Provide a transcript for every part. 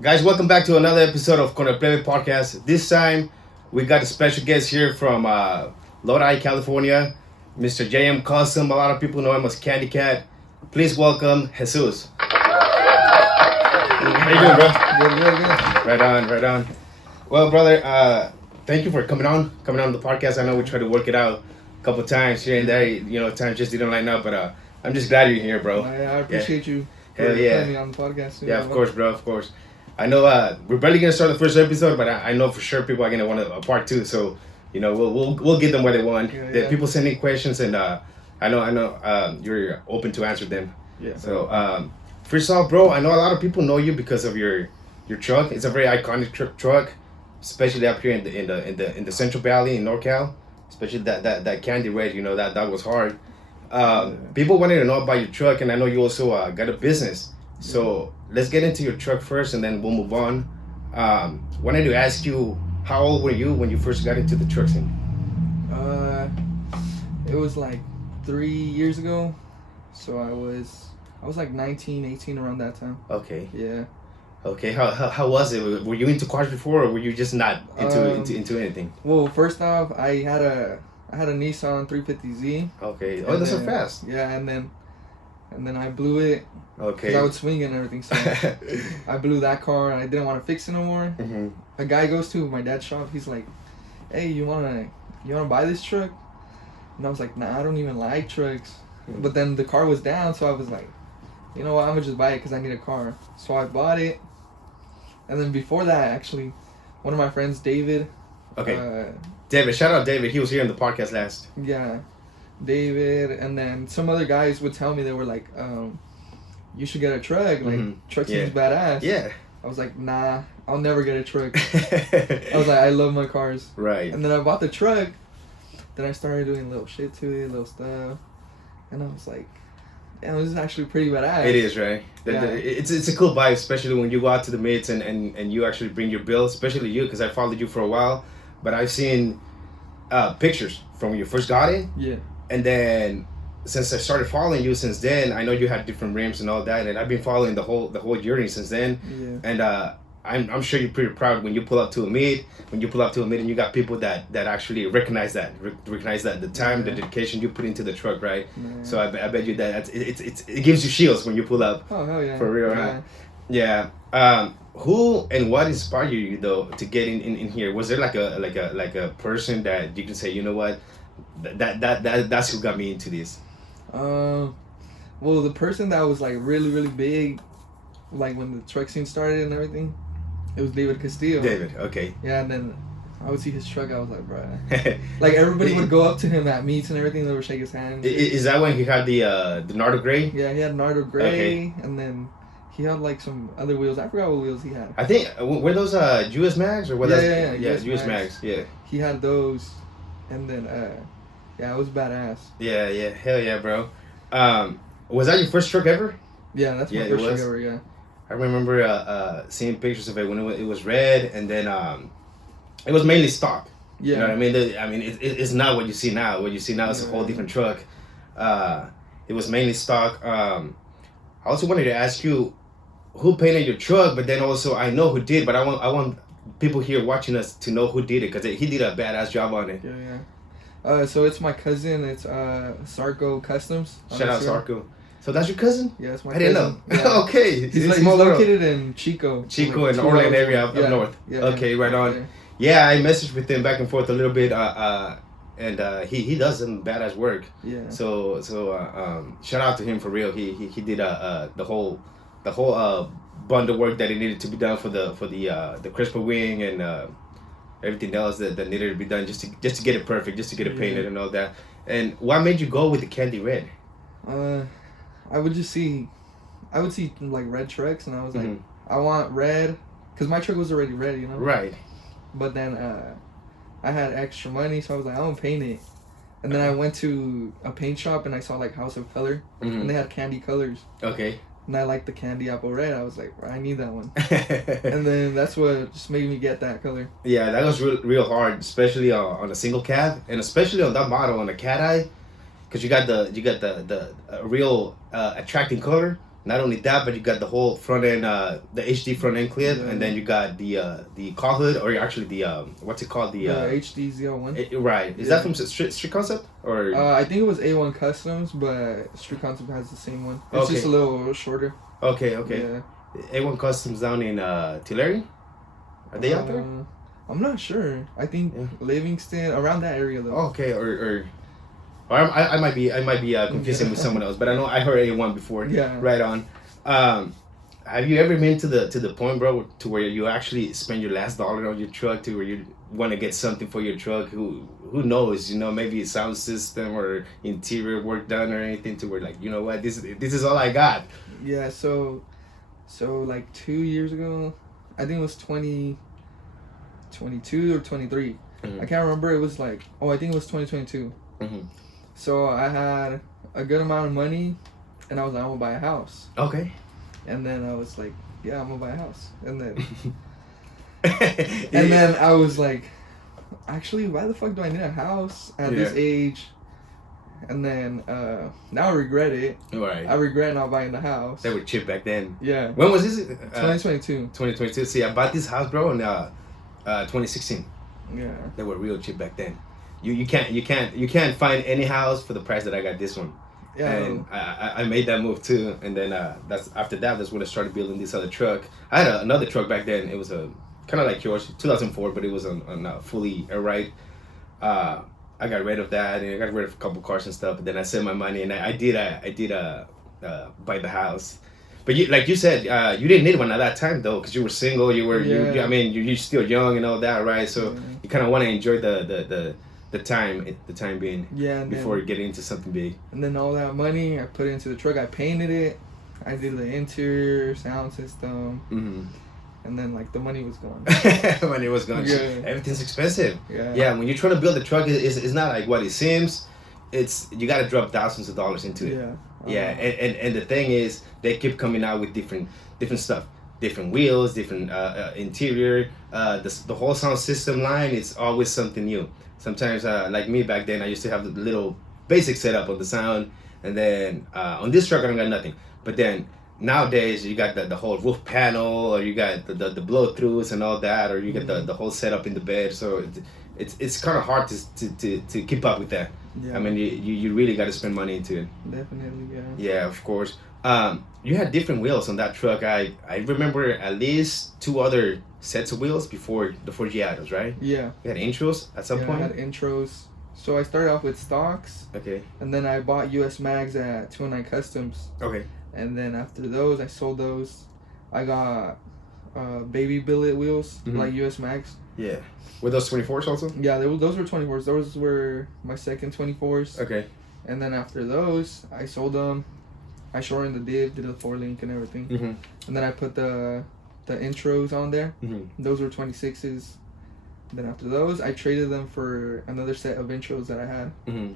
Guys, welcome back to another episode of Con el Plebe Podcast. This time, we got a special guest here from Lodi, California, Mr. JM Custom. A lot of people know him as Candy Cat. Please welcome Jesus. How you doing, bro? Good. Right on. Well, brother, thank you for coming on the podcast. I know we tried to work it out a couple times here and there. You know, time just didn't line up, but I'm just glad you're here, bro. I appreciate you for Hell yeah. having me on the podcast. Yeah, of course, bro. Of course. I know we're barely gonna start the first episode, but I know for sure people are gonna want a part two. So, you know, we'll give them what they want. Yeah. People send in questions, and I know you're open to answer them. Yeah. So, first off, bro, I know a lot of people know you because of your truck. It's a very iconic truck, especially up here in the Central Valley in NorCal. Especially that candy red. You know that was hard. People wanted to know about your truck, and I know you also got a business. So let's get into your truck first, and then we'll move on. Wanted to ask you, how old were you when you first got into the truck scene? It was like 3 years ago, so I was like 19, 18 around that time. Okay. Yeah. Okay. How was it? Were you into cars before, or were you just not into anything? Well, first off, I had a Nissan 350Z. Okay. Oh, those are fast. Yeah, and then I blew it. Okay. Cause I would swing it and everything, so I blew that car and I didn't want to fix it no more. Mm-hmm. A guy goes to my dad's shop. He's like, "Hey, you wanna buy this truck?" And I was like, "Nah, I don't even like trucks." Mm-hmm. But then the car was down, so I was like, "You know what? I'm gonna just buy it because I need a car." So I bought it. And then before that, actually, one of my friends, David. Okay. David, shout out David. He was here in the podcast last. Yeah, David, and then some other guys would tell me, they were like, "You should get a truck. Like, truck seems badass." Yeah. I was like, "Nah, I'll never get a truck." I was like, "I love my cars." Right. And then I bought the truck. Then I started doing little shit to it, little stuff, and I was like, "Yeah, this is actually pretty badass." It is, right? It's a cool vibe, especially when you go out to the meets and you actually bring your bill, especially you, because I followed you for a while, but I've seen pictures from when you first got it. Yeah. And then since I started following you since then, I know you had different rims and all that, and I've been following the whole journey since then. Yeah. And I'm sure you're pretty proud when you pull up to a meet, and you got people that actually recognize the time, the dedication you put into the truck, right? Yeah. So I bet you that it gives you chills when you pull up. Oh hell yeah. For real, huh? Yeah. Who and what inspired you though to get in here? Was there like a person that you can say, you know what, that's who got me into this? Well, the person that was like really, really big, like when the truck scene started and everything, it was David Castillo. David, okay. Yeah, and then I would see his truck. I was like, bruh. Like everybody would go up to him at meets and everything. They would shake his hand. Is that when he had the Nardo Gray? Yeah, he had Nardo Gray, Okay. and then he had like some other wheels. I forgot what wheels he had. I think were those US Mags or what? Yeah, US Mags. Yeah. He had those, and then yeah, it was badass. Yeah, hell yeah, bro. Was that your first truck ever? Yeah, that's my Yeah, it first truck was? ever. Yeah. I remember seeing pictures of it when it was red, and then it was mainly stock. Yeah. You know what I mean? It's not what you see now. What you see now is a whole different truck. It was mainly stock. I also wanted to ask you, who painted your truck? But then also, I know who did, but I want people here watching us to know who did it, because he did a badass job on it. Yeah. So it's my cousin. It's Sarko Customs. Shout out Sarko. So that's your cousin? Yeah, it's my I cousin. didn't know. Yeah. Okay. He's located in Chico. Chico like in the 2 Orland hours area up north. Yeah, okay, right on. there. Yeah, I messaged with him back and forth a little bit, and he does some badass work. Yeah. So shout out to him for real. He did the whole bundle work that it needed to be done for the crisper wing and everything else that needed to be done just to get it perfect, just to get it painted and all that. And what made you go with the candy red? I would see like red trucks, and I was like, I want red, because my truck was already red, you know. Right. But then I had extra money, so I was like, I want to paint it. And then I went to a paint shop and I saw like House of Color, and they had candy colors. Okay. And I liked the candy apple red. I was like, I need that one. And then that's what just made me get that color. Yeah, that was real hard, especially on a single cab, and especially on that model on the Cat Eye, because you got the real attracting color. Not only that, but you got the whole front end, the HD front end clip, Yeah. and then you got the call hood, or actually the what's it called, the HD Z01. right? Is Yeah. that from Street Concept or? I think it was A1 Customs, but Street Concept has the same one. It's Okay. just a little shorter. Okay, Yeah. A1 Customs down in Tulare. Are they out there? I'm not sure. I think Yeah. Livingston, around that area though. Okay, or I might be confusing with someone else, but I know I heard A1 before. Yeah. Right on. Have you ever been to the point, bro, to where you actually spend your last dollar on your truck, to where you want to get something for your truck? Who knows? You know, maybe a sound system or interior work done or anything, to where, like, you know what, this is all I got. Yeah. So like 2 years ago, I think it was 2022 or 23. Mhm. I can't remember. It was like, I think it was 2022. Mhm. So I had a good amount of money, and I was like, I'm gonna buy a house. Okay. And then I was like, yeah, I'm gonna buy a house. And then and and then I was like, actually, why the fuck do I need a house at this Yeah. age? And then now I regret it. Right. I regret not buying the house. They were cheap back then. Yeah. When was this? 2022. 2022. See, I bought this house, bro, in 2016. Yeah. They were real cheap back then. You can't find any house for the price that I got this one. Yeah. And I made that move too. And then that's when I started building this other truck. I had another truck back then. It was a kind of like yours, 2004, but it was on fully air ride. I got rid of that, and I got rid of a couple cars and stuff. But then I saved my money, and I did buy the house. But like you said, you didn't need one at that time though, because you were single. You're still young and all that, right? So Yeah. you kind of want to enjoy the time being Yeah. And before then, getting into something big. and then all that money I put into the truck. I painted it. I did the interior, sound system, Mm-hmm. and then like the money was gone. When it was going, Yeah. everything's expensive. Yeah. Yeah, when you're trying to build a truck, it's not like what it seems. You got to drop thousands of dollars into it. Yeah. Yeah, and the thing is, they keep coming out with different stuff, different wheels, different interior. The whole sound system line, it's always something new. Sometimes, like me back then, I used to have the little basic setup of the sound, and then on this truck I don't got nothing. But then nowadays you got the whole roof panel, or you got the blow throughs and all that, or you get the whole setup in the bed. So it's kind of hard to keep up with that. Yeah. I mean, you really got to spend money into it. Definitely. Yeah. Yeah, of course. You had different wheels on that truck. I remember at least 2 other sets of wheels before the Ford Giados, right? Yeah. You had intros at some I point? had intros. So I started off with stocks, Okay. and then I bought US Mags at 209 Customs, Okay. and then after those, I sold those. I got baby billet wheels, Mhm. like US Mags. Yeah. Were those 24s also? Yeah, those were 24s. Those were my second 24s. Okay. And then after those, I sold them. I shortened the div, did a 4-link and everything. Mm-hmm. And then I put the intros on there. Mm-hmm. Those were 26s. Then after those, I traded them for another set of intros that I had. Mm-hmm.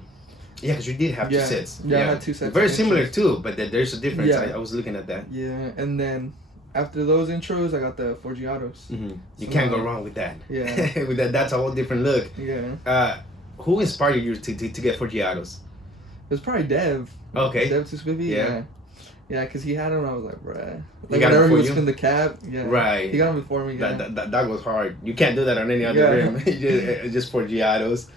Yeah, because you did have 2 Yeah. sets. Yeah, I had 2 sets. Very of similar intros. too, but there's a difference. Yeah. I was looking at that. Yeah, and then after those intros, I got the Forgiatos. Mm-hmm. You So, can't go wrong with that. Yeah. With that's a whole different look. Yeah. Who inspired you to get Forgiatos? It was probably Dev. Okay. Dev 250. Yeah. Yeah, because he had him, I was like, bruh. He Like, got him whenever he before would you? spin the cap, yeah. Right. He got him before me, yeah. That was hard. You can't do that on any other Yeah. rim. just for Giados.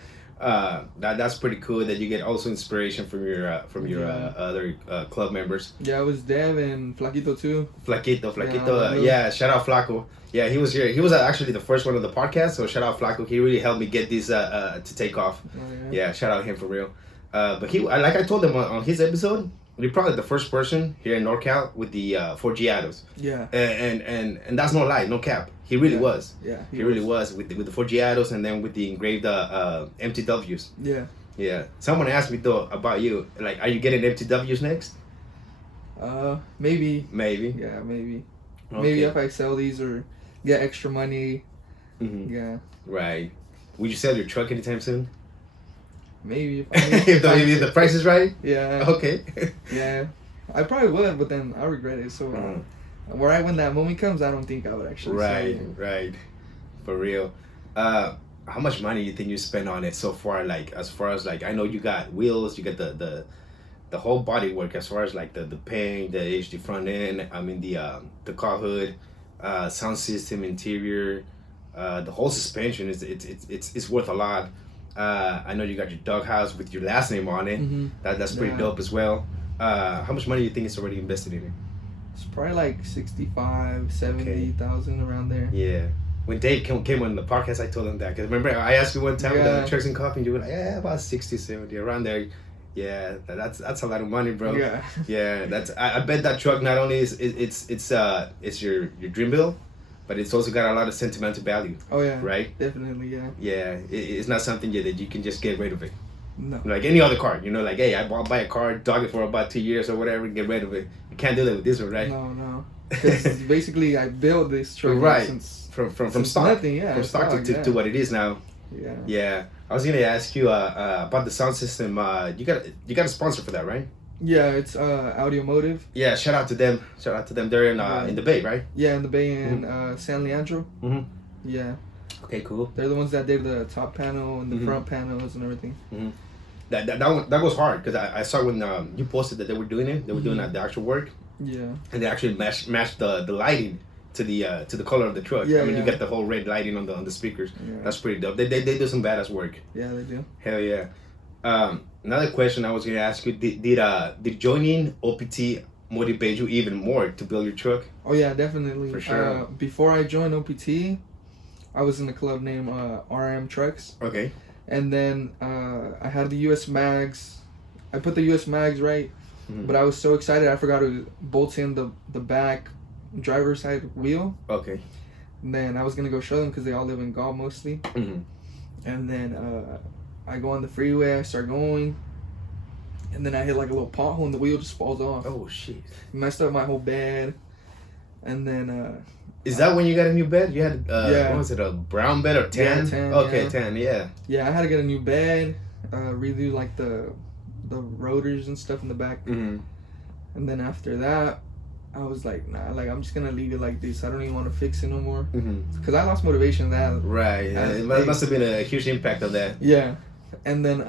That's pretty cool that you get also inspiration from your Yeah. other club members. Yeah, it was Dev and Flaquito too. Flaquito, Yeah, shout out Flaco. Yeah, he was here. He was actually the first one of the podcast, so shout out Flaco. He really helped me get these to take off. Oh, Yeah, shout out him for real. But like I told him on his episode, you're probably the first person here in NorCal with the Ford Giados. Yeah. And that's no lie, no cap. He really Yeah. was. Yeah. He really was with the Ford Giados, and then with the engraved MTWs. Yeah. Yeah. Someone asked me though about you. Like, are you getting MTWs next? Maybe. Maybe. Yeah, maybe. Okay. Maybe if I sell these or get extra money. Mhm. Yeah. Right. Would you sell your truck anytime soon? Maybe if if the price is right. Yeah. Okay. Yeah. I probably would, but then I regret it. So when that moment comes, I don't think I would actually sell Right. it. Right. For real. How much money do you think you spend on it so far? Like, as far as like, I know you got wheels, you got the the whole body work as far as like the paint, the HD front end. I mean the car hood, sound system, interior, the whole suspension is it's worth a lot. I know you got your doghouse with your last name on it. Mm-hmm. That's pretty dope as well. How much money do you think is already invested in it? It's probably like 65, 70,000 around there. Yeah. When Dave came on the podcast, I told him that. Because remember, I asked you one time the trucks and coffee, and you were like, yeah, about 60, 70, around there. Yeah, that's a lot of money, bro. Yeah. Yeah, that's. I bet that truck not only is it's your dream build, but it's also got a lot of sentimental value. Oh yeah. Right. Definitely, yeah. Yeah, it's not something that you can just get rid of it. No. Like any other car, like, hey, I'll buy a car, dog it for about 2 years or whatever, get rid of it. You can't do that with this one, right? No. Because basically, I built this truck right since from stock. nothing, yeah. From stock to what it is now. Yeah. Yeah. I was gonna ask you about the sound system. You got a sponsor for that, right? Yeah, it's Audiomotive. Yeah, shout out to them. They're in the Bay, right? Yeah, in the Bay in San Leandro. Mm-hmm. Yeah. Okay, cool. They're the ones that did the top panel and the front panels and everything. Mm-hmm. That was hard because I saw when you posted that they were doing it. They were doing the actual work. Yeah. And they actually matched the lighting to the color of the truck. Yeah, I mean, yeah. you got the whole red lighting on the speakers. Yeah. That's pretty dope. They do some badass work. Yeah, they do. Hell yeah. Another question I was gonna ask you: Did joining OPT motivate you even more to build your truck? Oh yeah, definitely. For sure. Before I joined OPT, I was in a club named RM Trucks, Okay. and then I had the US mags. I put the US mags right, but I was so excited I forgot to bolt in the back driver's side wheel. Okay. And then I was gonna go show them because they all live in Gaul mostly. Mm-hmm. And then I go on the freeway, I start going, and then I hit like a little pothole and the wheel just falls off. Oh shit. Messed up my whole bed. And then Is that when you got a new bed? You had Yeah. what was it, a brown bed or tan? Yeah, tan, Okay, yeah. tan. Yeah. yeah, I had to get a new bed, redo like the rotors and stuff in the back. Mm-hmm. And then after that, I was like, nah, like I'm just gonna leave it like this. I don't even want to fix it no more. Mm-hmm. Cause I lost motivation that. Right. Yeah. It must have been a huge impact of that. Yeah. And then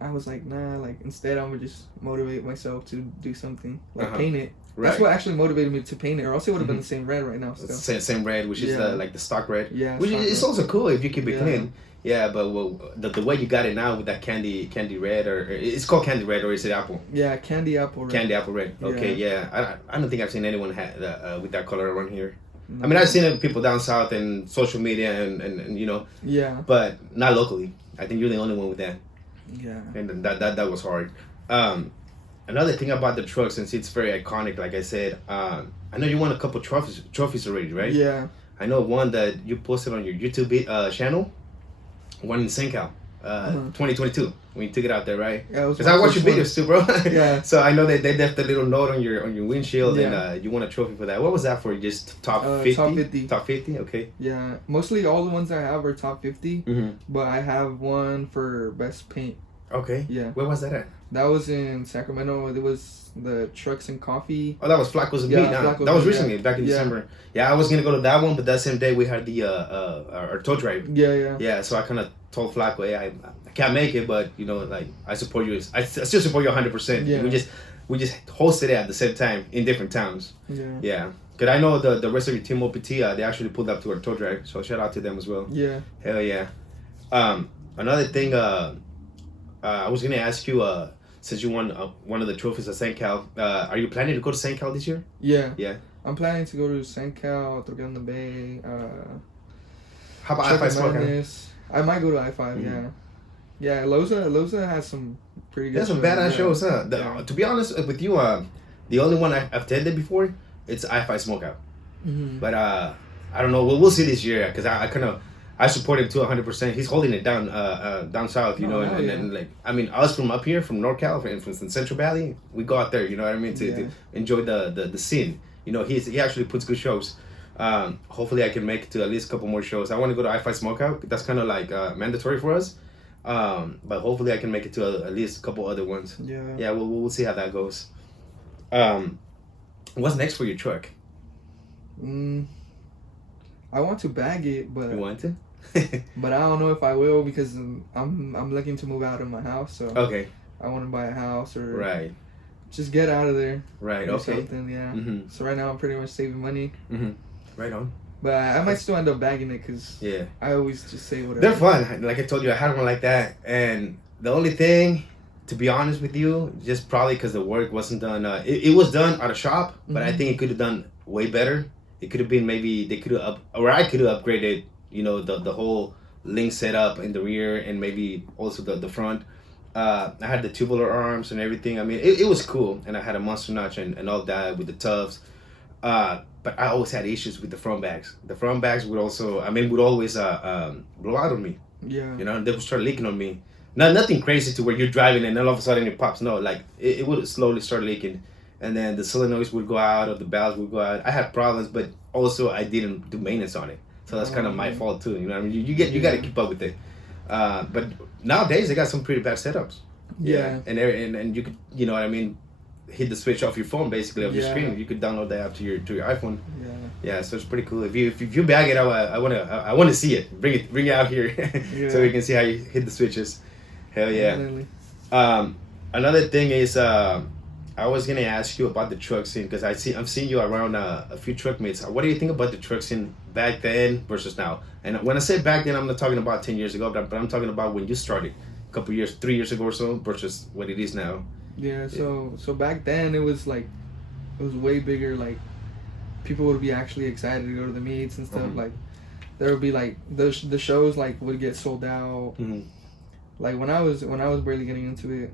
I was like, nah, like instead I'm gonna just motivate myself to do something, like paint it. Right. That's what actually motivated me to paint it, or else it would have been the same red right now still. Same red, which is Yeah. like the stock red. Yeah. Which stock is red. also cool if you keep it Yeah. clean. Yeah, but the way you got it now with that candy red, or it's called candy red, or is it apple? Yeah, candy apple red. Candy apple red. Okay, yeah. I don't think I've seen anyone with that color around here. No. I mean, I've seen it people down south and social media and you know, Yeah. but not locally. I think you're the only one with that, Yeah. and that was hard. Another thing about the truck, since it's very iconic, like I said, I know you won a couple trophies already, right? Yeah. I know one that you posted on your YouTube channel, one in SoCal, 2022, when you took it out there, right? Yeah. Because I watch your videos too, bro. Yeah. So I know that they left a little note on your windshield, Yeah. and you won a trophy for that. What was that for? Just top 50? Top 50. Top 50. Okay. Yeah. Mostly all the ones I have are top 50, Mm-hmm. but I have one for best paint. Okay. Yeah. Where was that at? That was in Sacramento. It was the Trucks and Coffee. Oh, that was Flacco's Yeah, Beat. Flacco's That was Beat, recently, back in Yeah. December. Yeah, I was gonna go to that one, but that same day we had the our tow drive. Yeah. Yeah, so I kind of told Flacco, hey, I can't make it, but you know, like I support you. I still support you 100%. Yeah. We just hosted it at the same time in different towns. Yeah. Yeah, cause I know the rest of your team OPT, they actually pulled up to our tow drive, so shout out to them as well. Yeah. Hell yeah. Another thing, I was gonna ask you, since you won one of the trophies at St. Cal, are you planning to go to St. Cal this year? Yeah. Yeah. I'm planning to go to San Cal, Trujillo Bay, How about Chuck I-5 Smoke? Madness. I might go to I-5, yeah. Yeah, Loza has some pretty good That's some shows, badass yeah. shows, huh? Yeah. To be honest with you, the only one I've attended before, it's I-5 Smokeout. Mm-hmm. But I don't know. We'll see this year because I support him to 100%. He's holding it down down south, you know, and like I mean, us from up here, from NorCal, from Central Valley, we go out there, you know what I mean, to enjoy the scene. You know, he actually puts good shows. Hopefully, I can make it to at least a couple more shows. I want to go to I-5 Smokeout. That's kind of like mandatory for us. But hopefully, I can make it to at least a couple other ones. Yeah. Yeah, we'll see how that goes. What's next for your truck? I want to bag it, but You want to? but I don't know if I will because I'm looking to move out of my house. So Okay. I want to buy a house or Right. just get out of there. Right. Or Okay. something, yeah. Mm-hmm. So right now I'm pretty much saving money, Mm-hmm. Right on. but I might still end up bagging it because Yeah. I always just say whatever. They're fun. Like I told you, I had one like that, and the only thing, to be honest with you, just probably because the work wasn't done. It was done at a shop, but I Mhm. think it could have done way better. It could have been maybe they could have or I could have upgraded. You know, the whole link setup in the rear and maybe also the front. I had the tubular arms and everything. I mean, it was cool, and I had a monster notch and all that with the tubs. But I always had issues with the front bags. The front bags would also, would always blow out on me. Yeah. You know, they would start leaking on me. Nothing crazy to where you're driving and then all of a sudden it pops. No, like it would slowly start leaking, and then the solenoids would go out or the valves would go out. I had problems, but also I didn't do maintenance on it, so that's kind of my fault too. You know, what I mean, you got to keep up with it. But nowadays they got some pretty bad setups. Yeah. And you could, you know what I mean, hit the switch off your phone basically of your Yeah. screen. You could download that app to your iPhone. Yeah. Yeah, so it's pretty cool. If you bag it, I wanna see it. Bring it out here so we can see how you hit the switches. Hell yeah. Definitely. Another thing is I was gonna ask you about the truck scene because I've seen you around a few truck mates. What do you think about the truck scene back then versus now? And when I say back then, I'm not talking about 10 years ago, but I'm talking about when you started, a couple years, 3 years ago or so, versus what it is now. Yeah. So back then it was way bigger. Like people would be actually excited to go to the meets and stuff. Mhm. Like there would be like the shows like would get sold out. Mm-hmm. Like when I was barely getting into it,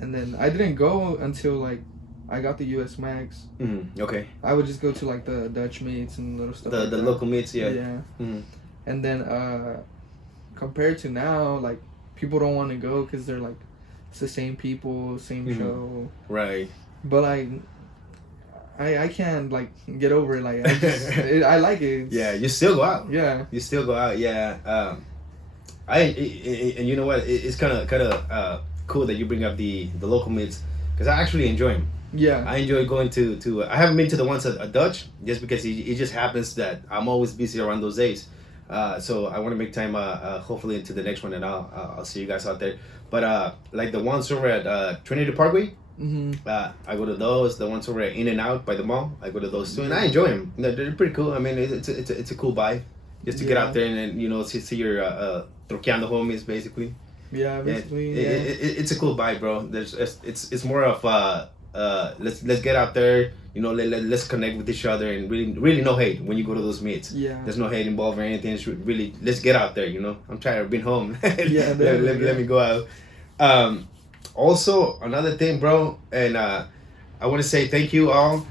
and then I didn't go until like I got the US Mags. Mm-hmm. Okay. I would just go to like the Dutch meets and little stuff. The like that. local meets, yeah. Yeah. Mm-hmm. And then compared to now, like people don't want to go because they're like it's the same people, same Mhm. show. Right. But like I can't like get over it. Like I like it. Yeah, you still go out. Yeah. You still go out, yeah. And you know what? It's kind of cool that you bring up the local meets because I actually enjoy them. Yeah. I enjoy going to. I haven't been to the ones at Dutch just because it just happens that I'm always busy around those days. So I want to make time. Hopefully into the next one, and I'll see you guys out there. But like the ones over at Trinity Parkway. Mhm. I go to those. The ones over at In and Out by the mall, I go to those too, and I enjoy them. They're pretty cool. I mean, it's a cool vibe, just to get Yeah. out there and then, you know, see your troqueando homies basically. Yeah. Basically. Yeah. It's a cool vibe, bro. It's more of let's get out there. You know, let's connect with each other and really no hate when you go to those meets. Yeah. There's no hate involved or anything. It's really let's get out there. You know, I'm tired of being home. Yeah, let me go out. Also, another thing, bro, and I want to say thank you all.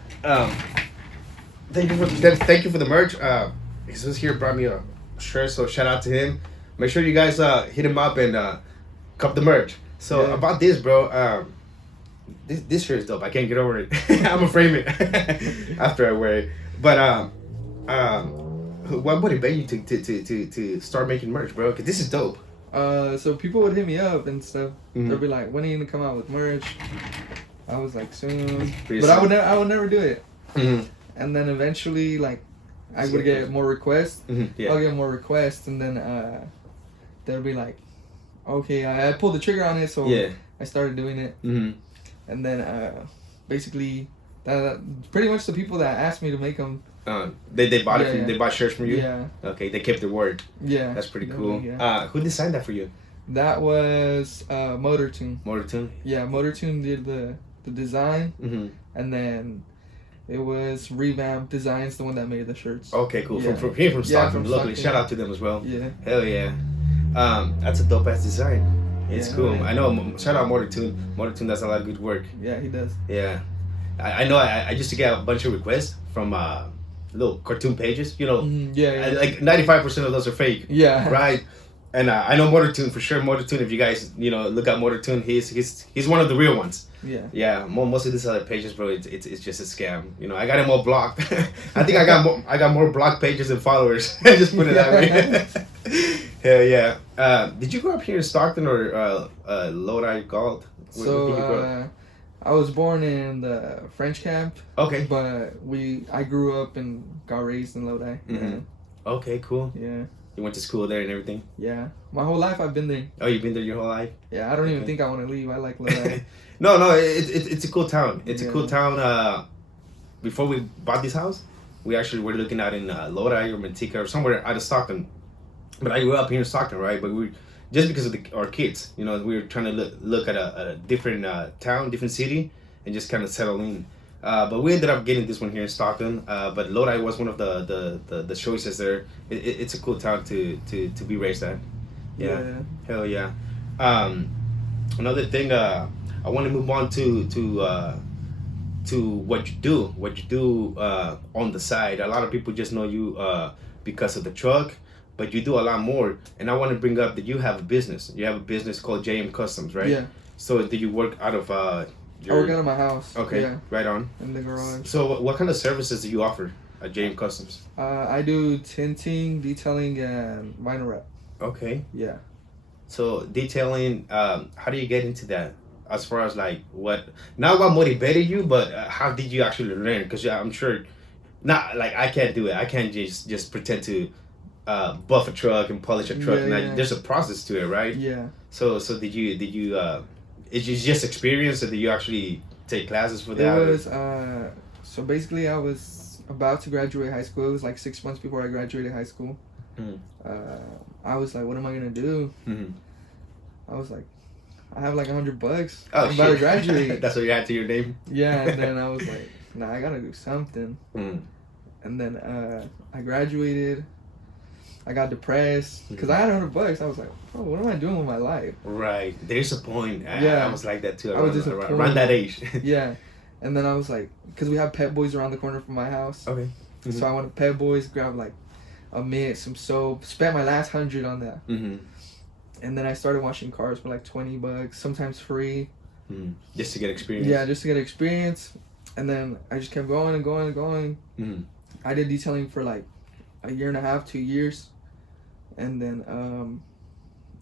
Thank you for the merch. Jesus here brought me a shirt, so shout out to him. Make sure you guys hit him up and cop the merch. So Yeah. about this, bro, this shirt is dope. I can't get over it. I'm gonna frame it after I wear it. But what motivated you to start making merch, bro? Cause this is dope. So people would hit me up and stuff. Mhm. They'll be like, "When are you gonna come out with merch?" I was like, "Soon," Pretty but soon. I would never do it. Mm-hmm. And then eventually, like, I See would it get goes. more requests. Mm-hmm. Yeah. I'll get more requests, and then they'll be like, "Okay, I pulled the trigger on it," so Yeah. I started doing it, Mm-hmm. and then basically, that pretty much the people that asked me to make them. They bought it. Yeah, From, yeah. They bought shirts from you. Yeah, Okay, they kept their word. yeah. That's pretty Definitely, cool. yeah. Who designed that for you? That was MotorTune. Motortune. Yeah, MotorTune did the design, Mm-hmm. and then it was Revamp Designs, the one that made the shirts. Okay, cool. Yeah. From here from Yeah, Stockton, from locally. Stockton. Shout out to them as well. Yeah. Hell yeah. That's a dope ass design. It's Yeah, cool. man. I know. Shout out Motortune. Motortune does a lot of good work. Yeah, he does. Yeah. I know. I used to get a bunch of requests from little cartoon pages. You know, Yeah, yeah. like 95% of those are fake. Yeah. Right. And I know Motortune for sure. Motortune, if you guys look at Motortune, he's one of the real ones. Yeah. Yeah, most of these other pages, bro, it's just a scam. You know, I got them all blocked. I think I got more blocked pages than followers. Just put it that way. Hell yeah. Did you grow up here in Stockton or Lodi Galt? Where did you grow up? So I was born in the French camp, Okay. but I grew up and got raised in Lodi. Mhm. Okay, cool. Yeah. You went to school there and everything. Yeah, my whole life I've been there. Oh, you've been there your whole life. Yeah, I don't even Okay. think I want to leave. I like Lodi. No, it's a cool town. It's a Yeah. cool town. Before we bought this house, we actually were looking out in Lodi or Manteca or somewhere out of Stockton. But I grew up here in Stockton, right? But we just because of our kids, you know, we were trying to look at a different town, different city, and just kind of settle in. But we ended up getting this one here in Stockton. But Lodi was one of the choices there. It's a cool town to be raised at. Yeah. Hell yeah. Another thing, I want to move on to what you do on the side. A lot of people just know you because of the truck, but you do a lot more. And I want to bring up that you have a business. You have a business called JM Customs, right? Yeah. So do you work out of I work out of my house. Okay, Yeah, right on. in the garage. So what kind of services do you offer at JM Customs? I do tinting, detailing, and vinyl wrap. Okay. Yeah. So detailing, how do you get into that? As far as like what motivated you, but how did you actually learn? Because I'm sure, not like I can't do it. I can't just pretend to buff a truck and polish a truck. Yeah. There's a process to it, right? Yeah. So did you is it just experience, or did you actually take classes for It that? was so basically I was about to graduate high school. It was like 6 months before I graduated high school. Mm. I was like, what am I gonna do? Mhm. I was like, I have like $100. Oh, I'm about to shit. graduate. That's what you had to your name. Yeah, and then I was like, nah, I gotta do something. Mm. And then I graduated. I got depressed because I had $100. I was like, oh, what am I doing with my life? Right. There's a point. Yeah. I was like that too. I was Around, disappointed. around that age. Yeah. And then I was like, because we have Pet Boys around the corner from my house. Okay. Mhm. So I went to Pet Boys, grabbed like a mitt, some soap, spent my last $100 on that. Mm-hmm. And then I started washing cars for like $20, sometimes free. Mm. Just to get experience. Yeah, just to get experience. And then I just kept going and going and going. Mm. I did detailing for like a year and a half, 2 years. And then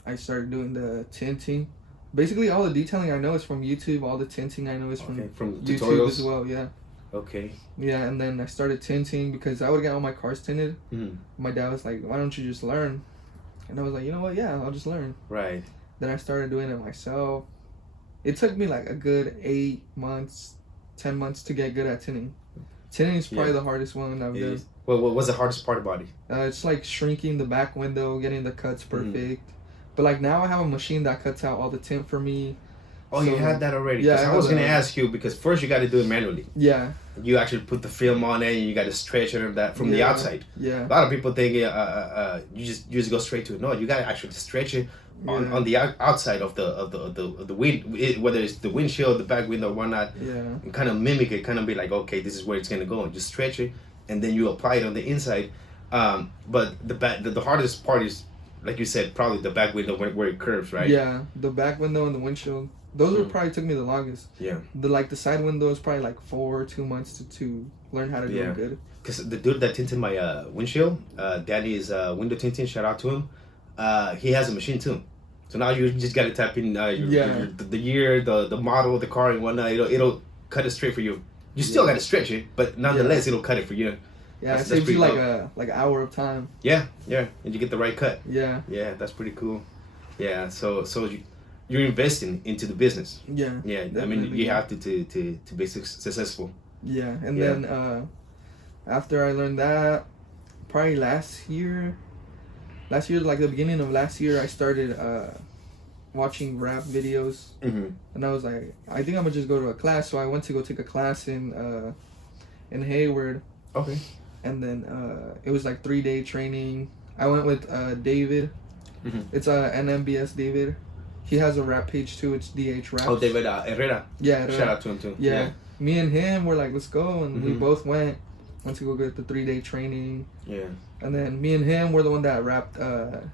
I started doing the tinting. Basically, all the detailing I know is from YouTube. All the tinting I know is from YouTube tutorials as well, yeah. Okay. Yeah, and then I started tinting because I would get all my cars tinted. Mm. My dad was like, why don't you just learn? And I was like, you know what, yeah, I'll just learn. Right. Then I started doing it myself. It took me like a good 8 months, 10 months to get good at tinting. Tinting is probably the hardest one I've done. What was the hardest part about it? It's like shrinking the back window, getting the cuts perfect. But like now I have a machine that cuts out all the tint for me. Oh, So- you had that already? Yeah, 'Cause I I was have going to that. ask you, because first you got to do it manually. Yeah, You actually put the film on it, and you got to stretch it and that from the Yeah. outside. yeah, A lot of people think you just go straight to it. No, you got to actually stretch it Yeah. on the outside of the wind, whether it's the windshield, the back window, or whatnot, yeah, and kind of mimic it, kind of be like, okay, this is where it's gonna go, and just stretch it, and then you apply it on the inside. But the hardest part is, like you said, probably the back window where it curves, right? yeah. The back window and the windshield. Those Mm. probably took me the longest. Yeah. The side window is probably like 2 months to learn how to do Yeah. it good. Because the dude that tinted my windshield, Danny is window tinting. Shout out to him. He has a machine too. So now you just gotta type in the year, the model of the car and whatnot. It'll cut it straight for you. You still gotta stretch it, but nonetheless, it'll cut it for you. Yeah, That's it saves you pretty like an hour of time. Yeah, and you get the right cut. Yeah, Yeah, that's pretty cool. Yeah, so you're investing into the business. yeah, Yeah, I mean Definitely. you have to be successful. yeah. And Yeah. then after I learned that, probably last year, like the beginning of last year, I started watching rap videos. Mm-hmm. And I was like, I think I'm gonna just go to a class. So I went to go take a class in Hayward, Okay. and then it was like 3-day training. I went with David. Mhm. It's NMBS David. He has a rap page too. It's DH Raps. Oh, David Herrera. Yeah. Shout out to him too. Yeah. Me and him were like, let's go, and we Mhm. both went to go get the 3-day training. Yeah. And then me and him were the one that rapped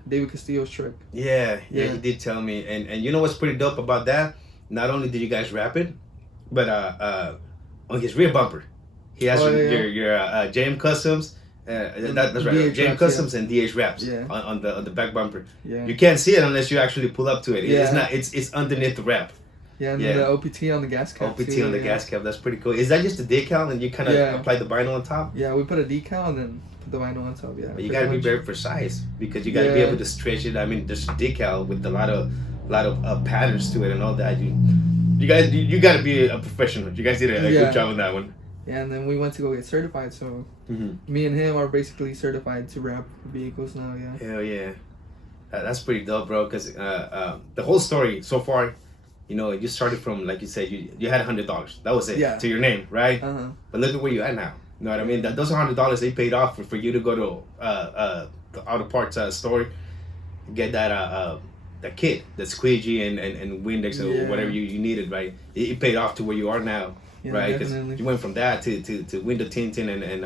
David Castillo's trick. Yeah, Yeah. he did tell me, and you know what's pretty dope about that? Not only did you guys rap it, but on his rear bumper, he has your JM Customs. That's right, DH JM Raps, Customs and DH Raps Yeah. on the back bumper. Yeah. You can't see it unless you actually pull up to it. It's Yeah. not. It's underneath the wrap. Yeah, and Yeah. the OPT on the gas cap. OPT too, on the yeah. gas cap. That's pretty cool. Is that just the decal and you kind of Yeah. apply the vinyl on top? Yeah, we put a decal and then put the vinyl on top. Yeah. But you pretty gotta be much. very precise because you gotta be Yeah. able to stretch it. I mean, there's a decal with a lot of patterns to it and all that. You guys, you gotta be a professional. You guys did a Yeah. good job on that one. Yeah, and then we went to go get certified. So me and him are basically certified to wrap vehicles now. Yeah. Hell yeah, that's pretty dope, bro. Because the whole story so far, you know, you started from, like you said, you had $100. That was it. Yeah. To your name, right? Uh-huh. But look at where you at now. You know what I mean? Those $100 they paid off for you to go to the auto parts store, get that kit, the squeegee and Windex or Yeah. whatever you needed, right? It paid off to where you are now, Yeah, right? Because definitely. you went from that to window tinting and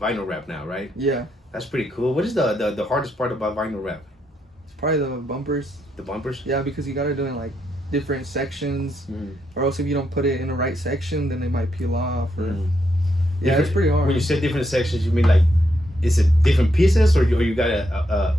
vinyl wrap now, right? Yeah. That's pretty cool. What is the hardest part about vinyl wrap? It's probably the bumpers. The bumpers? Yeah, because you gotta do it in like different sections, Mm. or else if you don't put it in the right section, then it might peel off. Or Mm. yeah, it's pretty hard. When you say different sections, you mean like, is it different pieces or you gotta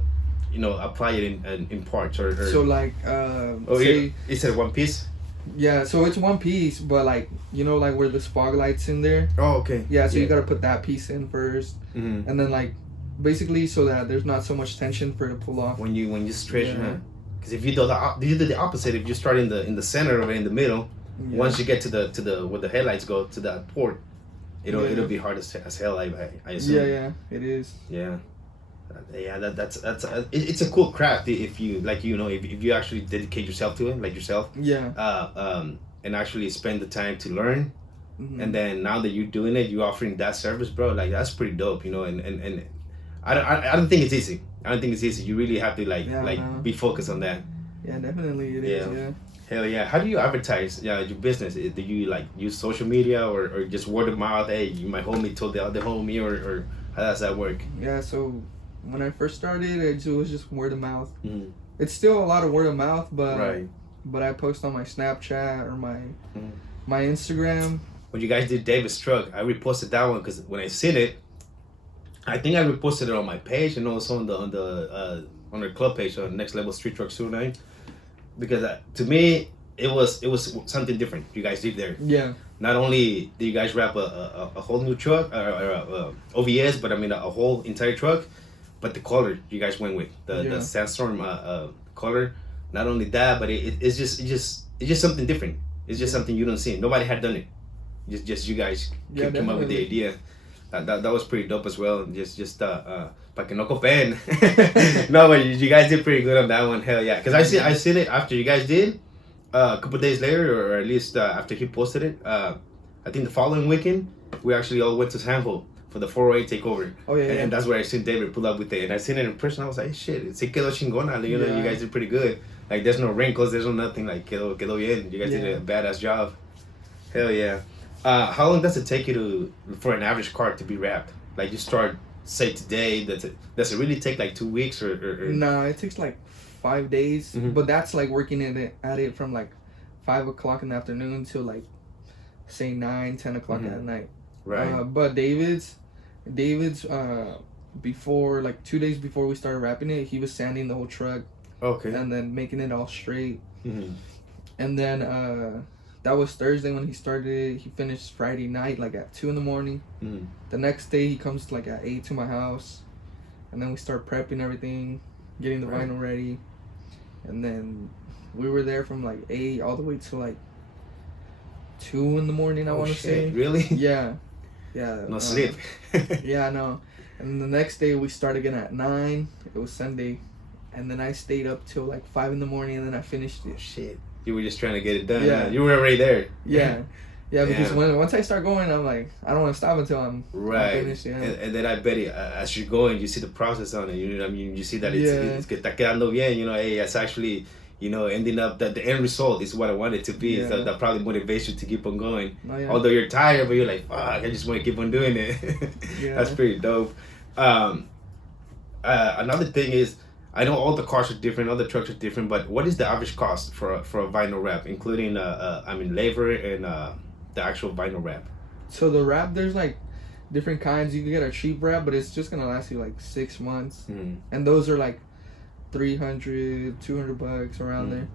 apply it in parts or So like, say, is it one piece? yeah, so it's one piece, but like like where the fog lights in there. Oh, okay. Yeah, so you gotta put that piece in first, Mm-hmm. and then like, basically so that there's not so much tension for it to pull off. When you stretch, Yeah. because if you do the opposite, if you start in the center or in the middle, Yeah. once you get to the where the headlights go to that port, Yeah. it'll be hard as hell. I assume. Yeah, it is. Yeah. Yeah, it's a cool craft if you if you actually dedicate yourself to it, like yourself, Yeah. and actually spend the time to learn, Mhm. and then now that you're doing it, you're offering that service, bro. Like that's pretty dope, and I don't think it's easy. I don't think it's easy. You really have to Yeah, no. be focused on that. Yeah, definitely it is. Yeah. Yeah. Hell yeah! How do you advertise your business? Do you use social media or just word of mouth? Hey, my homie told the other homie, or how does that work? Yeah. So when I first started, it was just word of mouth. Mhm. It's still a lot of word of mouth, but Right. but I post on my Snapchat or my Mhm. my Instagram. When you guys did David's truck, I reposted that one because when I seen it, I think I reposted it on my page and also on the club page on Next Level Street Truck 09, because to me it was something different you guys did there. Yeah. Not only did you guys wrap a whole new truck or OVS, but I mean a whole entire truck, but the color you guys went with the Sandstorm color. Not only that, but it's just something different. It's just something you don't see. Nobody had done it. Just you guys came up with the definitely. idea. That was pretty dope as well. Just pa que no copen. No, but you guys did pretty good on that one. Hell yeah! Because I seen it after you guys did. A couple days later, or at least after he posted it. I think the following weekend, we actually all went to San Jose for the 408 takeover. Oh yeah. And that's where I seen David pull up with it. And I seen it in person. I was like, shit, se quedó chingona. You know, Yeah. you guys did pretty good. Like, there's no wrinkles, there's no nothing. Like, quedó bien. You guys did Yeah. a badass job. Hell yeah. How long does it take you for an average car to be wrapped? Like, you start, say, today, does it really take like 2 weeks or? No, it takes like 5 days, Mhm. but that's like working at it from like 5 o'clock in the afternoon till like say 9-10 o'clock Mhm. at night. Right. But David's before, like 2 days before we started wrapping it, he was sanding the whole truck Okay. and then making it all straight. Mm-hmm. And then that was Thursday when he started. He finished Friday night like at 2 a.m. Mm-hmm. The next day he comes like at 8 to my house, and then we start prepping everything, getting the Right. vinyl ready, and then we were there from like 8 all the way to like 2 in the morning. I want to say. Really? Yeah, yeah. No sleep. Yeah, I know. And the next day we started again at 9. It was Sunday, and then I stayed up till like 5 in the morning, and then I finished it. Shit. You were just trying to get it done. Yeah. Huh? You were already there. Yeah. Yeah, because Damn. once I start going, I'm like, I don't want to stop until I'm Right. finished. Yeah. And then I bet as you're going, you see the process on it. You know what I mean? You see that it's que está quedando bien. You know, hey, it's actually, ending up that the end result is what I want it to be. Yeah. So that probably motivates you to keep on going. Oh, yeah. Although you're tired, but you're like, fuck, I just want to keep on doing it. Yeah. That's pretty dope. Another thing is, I know all the cars are different, all the trucks are different, but what is the average cost for a vinyl wrap, including labor and the actual vinyl wrap? So the wrap, there's like different kinds. You can get a cheap wrap, but it's just gonna last you like 6 months, Mm. and those are like $300, $200 around Mm. there.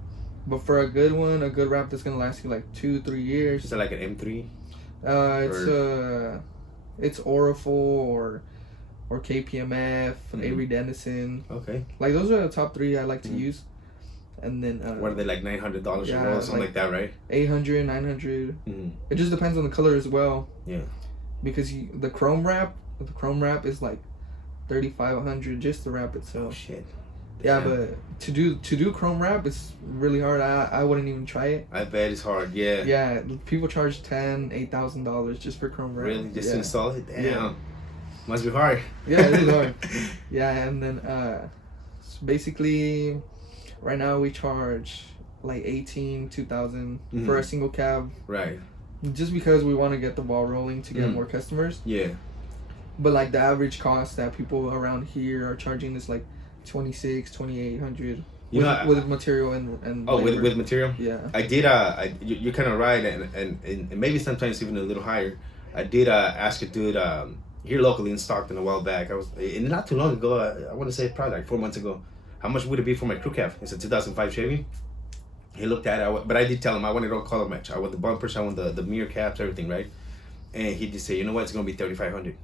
But for a good one, a good wrap that's gonna last you like 2-3 years. Is it like an M3? It's Orifol or KPMF, Avery Dennison. Okay. Like those are the top 3 I like to use. And then what are they, like $900 a roll, something like that, right? 800, 900. It just depends on the color as well. Yeah. Because the chrome wrap is like 3,500 just to wrap itself. Oh shit. Yeah, but to do chrome wrap, it's really hard. I wouldn't even try it. I bet it's hard. Yeah. Yeah, people charge $8,000 just for chrome wrap. Really, just to install it? Damn. Yeah. Must be hard. Yeah, it is hard. Yeah, and then so basically, right now we charge like 2,000 for a single cab. Right. Just because we want to get the ball rolling to get more customers. Yeah. But like the average cost that people around here are charging is like 2,800 with material and labor. with material. Yeah, I did you're kind of right, and maybe sometimes even a little higher. I did ask a dude here locally in Stockton a while back. I was not too long ago. I want to say probably like 4 months ago. How much would it be for my crew cab? It's a 2005 Chevy. He looked at it, but I did tell him I wanted all color match. I want the bumpers, I want the mirror caps, everything, right? And he just said, you know what, it's gonna be 3,500.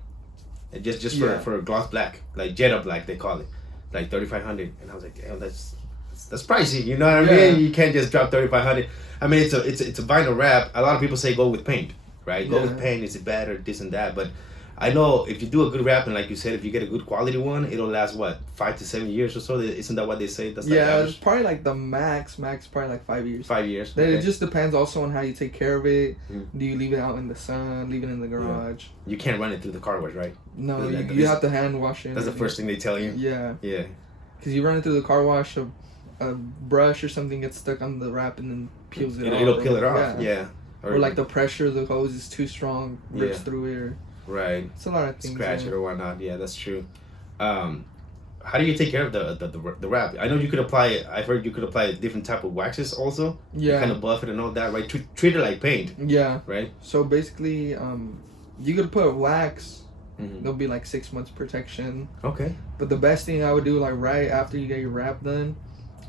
And just for a gloss black, like Jetta black they call it, like 3,500. And I was like, damn, that's pricey. You know what I mean? You can't just drop 3,500. I mean, it's a vinyl wrap. A lot of people say go with paint, right? Go with paint. Is it bad or this and that? But I know if you do a good wrap, and like you said, if you get a good quality one, it'll last what 5 to 7 years or so. Isn't that what they say? That's like it's probably like the max probably like 5 years. 5 years. Then it just depends also on how you take care of it. Do you leave it out in the sun? Leave it in the garage? You can't run it through the car wash, right? No, you have to hand wash it. That's the first thing they tell you. Yeah. Yeah. Because you run it through the car wash, a brush or something gets stuck on the wrap and then peels it off. It'll peel it off. Yeah. Or like the pressure of the hose is too strong, rips through it. Right. It's a lot of things. Scratch it or whatnot. Yeah, that's true. How do you take care of the wrap? I know you could apply it. I've heard you could apply different type of waxes also. Yeah. Kind of buff it and all that, right? Treat it like paint. Yeah. Right. So basically, you could put wax. There'll be like 6 months protection. Okay. But the best thing I would do, like right after you get your wrap done,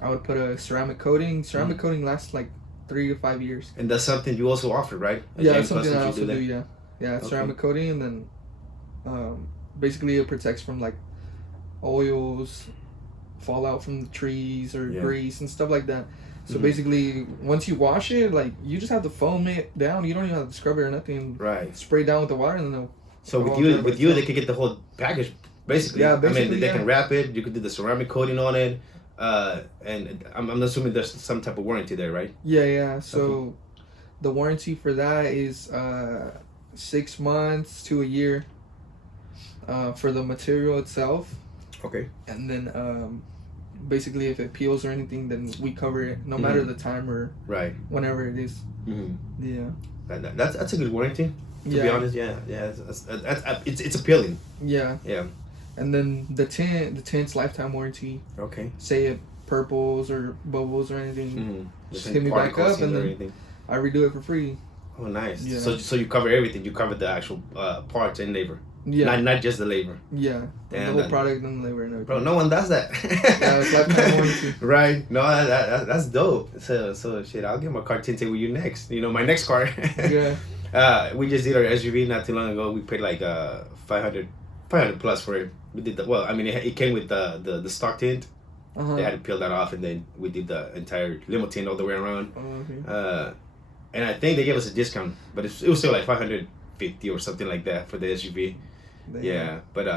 I would put a ceramic coating. Ceramic coating lasts like 3 to 5 years. And that's something you also offer, right? That's something I also do. Yeah. Yeah, ceramic coating, and then basically it protects from like oils, fallout from the trees or grease and stuff like that. So basically, once you wash it, like you just have to foam it down. You don't even have to scrub it or nothing. Right. Spray down with the water, and then so with you, they could get the whole package. Basically, I mean, they can wrap it. You could do the ceramic coating on it, and I'm assuming there's some type of warranty there, right? Yeah. So the warranty for that is 6 months to a year for the material itself. Okay. And then basically if it peels or anything, then we cover it no matter the time or whenever it is. Yeah. That's a good warranty. To be honest, it's appealing. Yeah. Yeah. And then the tint's lifetime warranty. Okay. Say it purples or bubbles or anything, just hit me back up and then I redo it for free. Oh, nice. Yeah. So you cover everything. You cover the actual parts and labor. Yeah. Not just the labor. Yeah. Damn, the whole product and the labor and everything. Bro, no one does that. Yeah, it's lifetime warranty. Right. No, that's dope. So shit, I'll get my car tinted with you next. You know, my next car. Yeah. We just did our SUV not too long ago. We paid like 500 plus for it. We did it came with the stock tint. They had to peel that off, and then we did the entire limo tint all the way around. And I think they gave us a discount, but it was still like 550 or something like that for the SUV. Damn. Yeah, but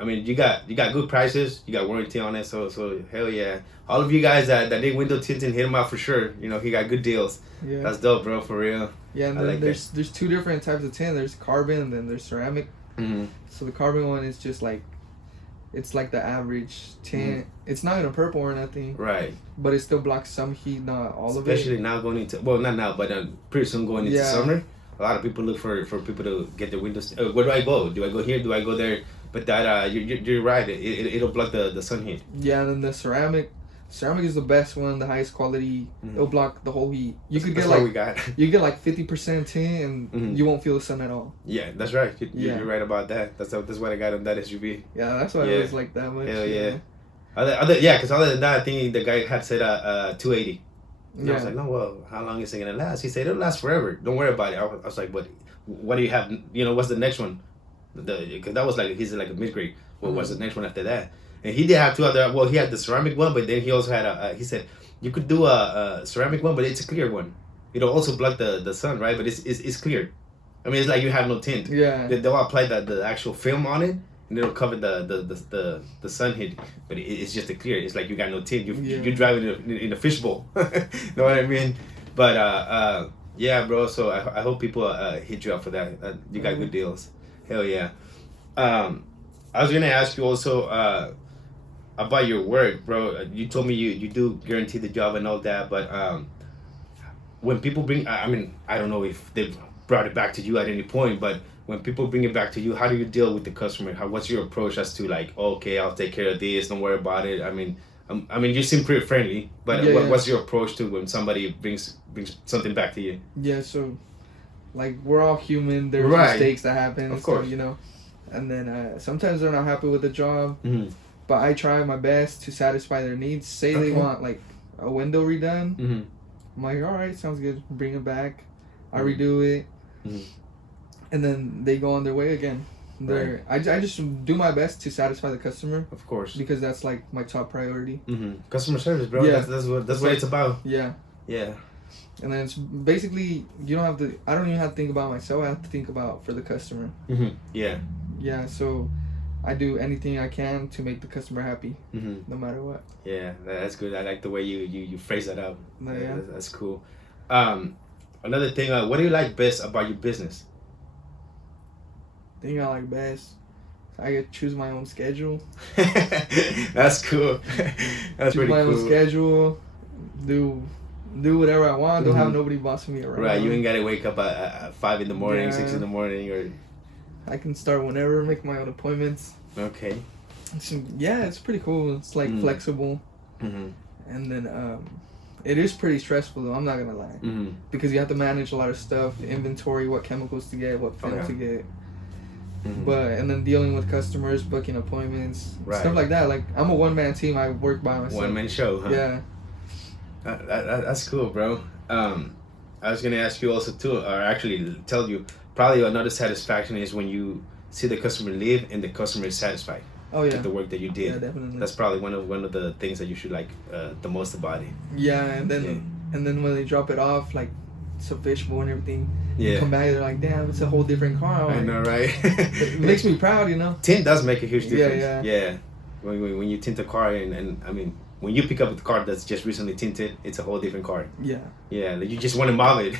I mean, you got good prices, you got warranty on it, so hell yeah. All of you guys that need window tinting, hit him out for sure. You know, he got good deals. Yeah. That's dope, bro, for real. Yeah, and then there's 2 different types of tint. There's carbon and then there's ceramic. So the carbon one is just like, it's like the average tint. It's not in a purple or nothing. Right. But it still blocks some heat, not all of it. Especially now going into, well, not now, but pretty soon going into summer. A lot of people look for people to get their windows. Where do I go? Do I go here? Do I go there? But that you're right. It'll block the sun heat. Yeah, and then the ceramic is the best one, the highest quality. It'll block the whole heat. You could get like 50% tint, and you won't feel the sun at all. Yeah, that's right. You're right about that. That's what I got on that SUV. Yeah, that's why it was like that much. Hell yeah. Because other than that, I think the guy had said 280. And I was Yeah. like, no, well, how long is it gonna last? He said it'll last forever. Don't worry about it. I was like, but what do you have? You know, what's the next one? Because that was like he's like a mid grade. What was the next one after that? And he did have two other. Well, he had the ceramic one, but then he also had he said you could do a ceramic one, but it's a clear one. It'll also block the sun, right? But it's clear. I mean, it's like you have no tint. Yeah. They'll apply the actual film on it, and it'll cover the sun hit. But it's just a clear. It's like you got no tint. You're driving in a fishbowl. Know what I mean? But yeah, bro. So I hope people hit you up for that. You got good deals. Hell yeah. I was gonna ask you also about your work, bro. You told me you do guarantee the job and all that, but when people bring, I mean, I don't know if they brought it back to you at any point, but when people bring it back to you, how do you deal with the customer? What's your approach as to like, okay, I'll take care of this, don't worry about it. I mean, you seem pretty friendly, but what's your approach to when somebody brings something back to you? Yeah, so like we're all human. There's Right. mistakes that happen. Of course. So, you know, and then sometimes they're not happy with the job, Mm-hmm. but I try my best to satisfy their needs. Say they Okay. want like a window redone. Mm-hmm. I'm like, all right, sounds good. Bring it back. I Mhm. redo it, Mhm. and then they go on their way again. I just do my best to satisfy the customer Of course. because that's like my top priority. Mm-hmm. Customer service, bro. Yeah. That's what it's about. Yeah. Yeah. And then it's basically you don't have to. I don't even have to think about myself. I have to think about for the customer. Mm-hmm. Yeah. Yeah. So I do anything I can to make the customer happy, Mm-hmm. no matter what. Yeah, that's good. I like the way you phrase that out. No, yeah. That's cool. Another thing, what do you like best about your business? Thing I like best, I get to choose my own schedule. That's cool. That's Choose pretty my own cool. schedule. Do whatever I want. Don't have Mhm. nobody bossing me around. Right, you ain't gotta wake up at 5 in the morning, 6 in the morning, or I can start whenever. Make my own appointments. okay. Yeah, it's pretty cool. It's like Mm. flexible, Mm-hmm. and then it is pretty stressful though. I'm not gonna lie, Mm-hmm. because you have to manage a lot of stuff, inventory, what chemicals to get, what film Okay. to get, Mm-hmm. but and then dealing with customers, booking appointments, Right. stuff like that. Like I'm a one man team. I work by myself. One man show, huh? Yeah. That's cool, bro. I was gonna ask you also too, or actually tell you, probably another satisfaction is when you see the customer leave and the customer is satisfied Oh yeah. with the work that you did. Yeah, definitely. That's probably one of the things that you should like the most about it. Yeah, and then when they drop it off, like it's a fishbowl and everything. Yeah, Come back, they're like, damn, it's a whole different car. I'm I like, know, right? It makes me proud, you know. Tint does make a huge Yeah, difference. Yeah. When you tint a car and I mean when you pick up a car that's just recently tinted, it's a whole different car. Yeah. Yeah, like you just want to mob it.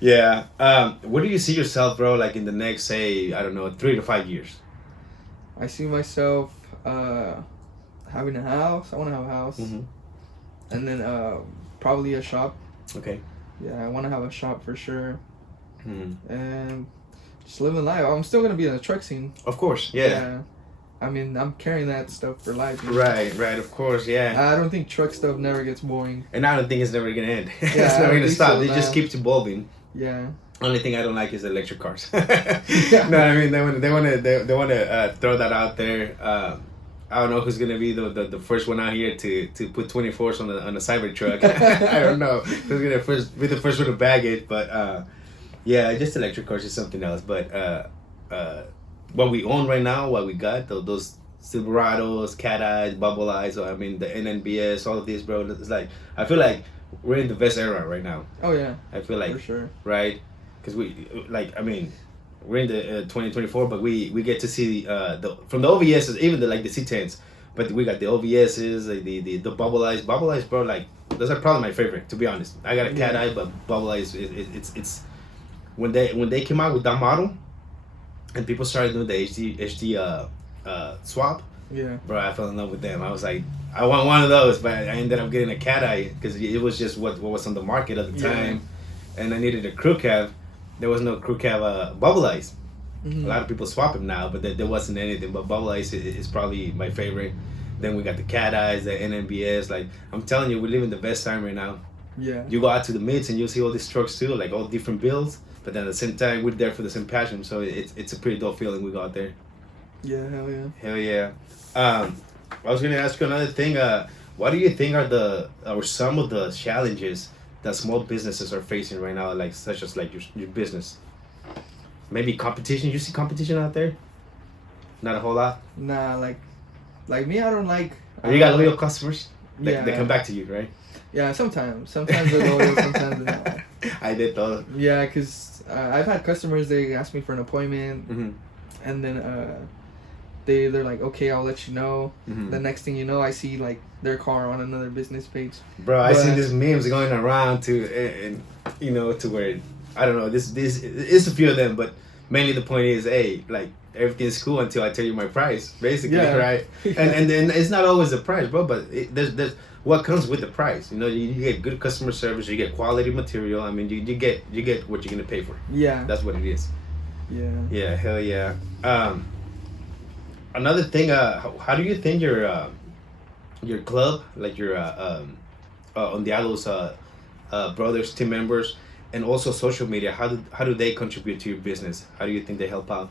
Yeah. Yeah. Where do you see yourself, bro? Like in the next, say, I don't know, 3 to 5 years. I see myself having a house. I want to have a house, Mm-hmm. and then probably a shop. Okay. Yeah, I want to have a shop for sure, Mm-hmm. and just living life. I'm still gonna be in the truck scene. Of course. Yeah. I mean, I'm carrying that stuff for life. you know? Right. Of course. Yeah. I don't think truck stuff never gets boring. And I don't think it's never gonna end. Yeah, It's I never don't gonna think stop. so, It just no. keeps evolving. Yeah. Only thing I don't like is electric cars. Yeah. No, I mean they want to throw that out there. I don't know who's gonna be the first one out here to put 24s on a Cybertruck. I don't know who's gonna be the first one to bag it, but yeah, just electric cars is something else. But what we own right now, what we got, those Silverados, Cat Eyes, Bubble Eyes, or I mean the NNBS, all of these, bro. It's like I feel like we're in the best era right now. Oh yeah. I feel like For sure. right, because we like I mean we're in the 2024, but we get to see from the OVSs, even the C10s, but we got the OVSs, the Bubble Eyes, bro. Like those are probably my favorite, to be honest. I got a Cat Eye, but Bubble Eyes, it's when they came out with that model, and people started doing the HD swap. Yeah. Bro, I fell in love with them. I was like, I want one of those, but I ended up getting a Cat Eye because it was just what was on the market at the Yeah. time, and I needed a crew cab. There was no crew cab Bubble Eyes. Mhm. A lot of people swap them now, but there wasn't anything. But Bubble Eyes is probably my favorite. Then we got the Cat Eyes, the NNBS. Like I'm telling you, we're living the best time right now. Yeah. You go out to the mids and you'll see all these trucks too, like all different builds. But then at the same time, we're there for the same passion. So it's a pretty dope feeling we go out there. Yeah. Hell yeah. Hell yeah. I was gonna ask you another thing. What do you think are the or some of the challenges that small businesses are facing right now, like such as like your business? Maybe competition. You see competition out there? Not a whole lot. Nah, like me, I don't like. Or you got loyal customers. Yeah. They come back to you, right? Yeah, sometimes they're loyal, sometimes they're not. I did though. Yeah, cause I've had customers, they ask me for an appointment, Mm-hmm. and then they're like, okay, I'll let you know. Mm-hmm. The next thing you know, I see like their car on another business page. Bro, I seen But- these memes going around to, and you know, to where I don't know. This it's a few of them, but mainly the point is, hey, like everything's cool until I tell you my price, basically, Yeah. right? And then it's not always the price, bro. But there's what comes with the price. You know, you get good customer service, you get quality material. I mean, you get what you're gonna pay for. Yeah, That's what it is. yeah. Yeah, hell yeah. Another thing, how do you think your club, like your on the others brothers, team members, and also social media, how do they contribute to your business? How do you think they help out?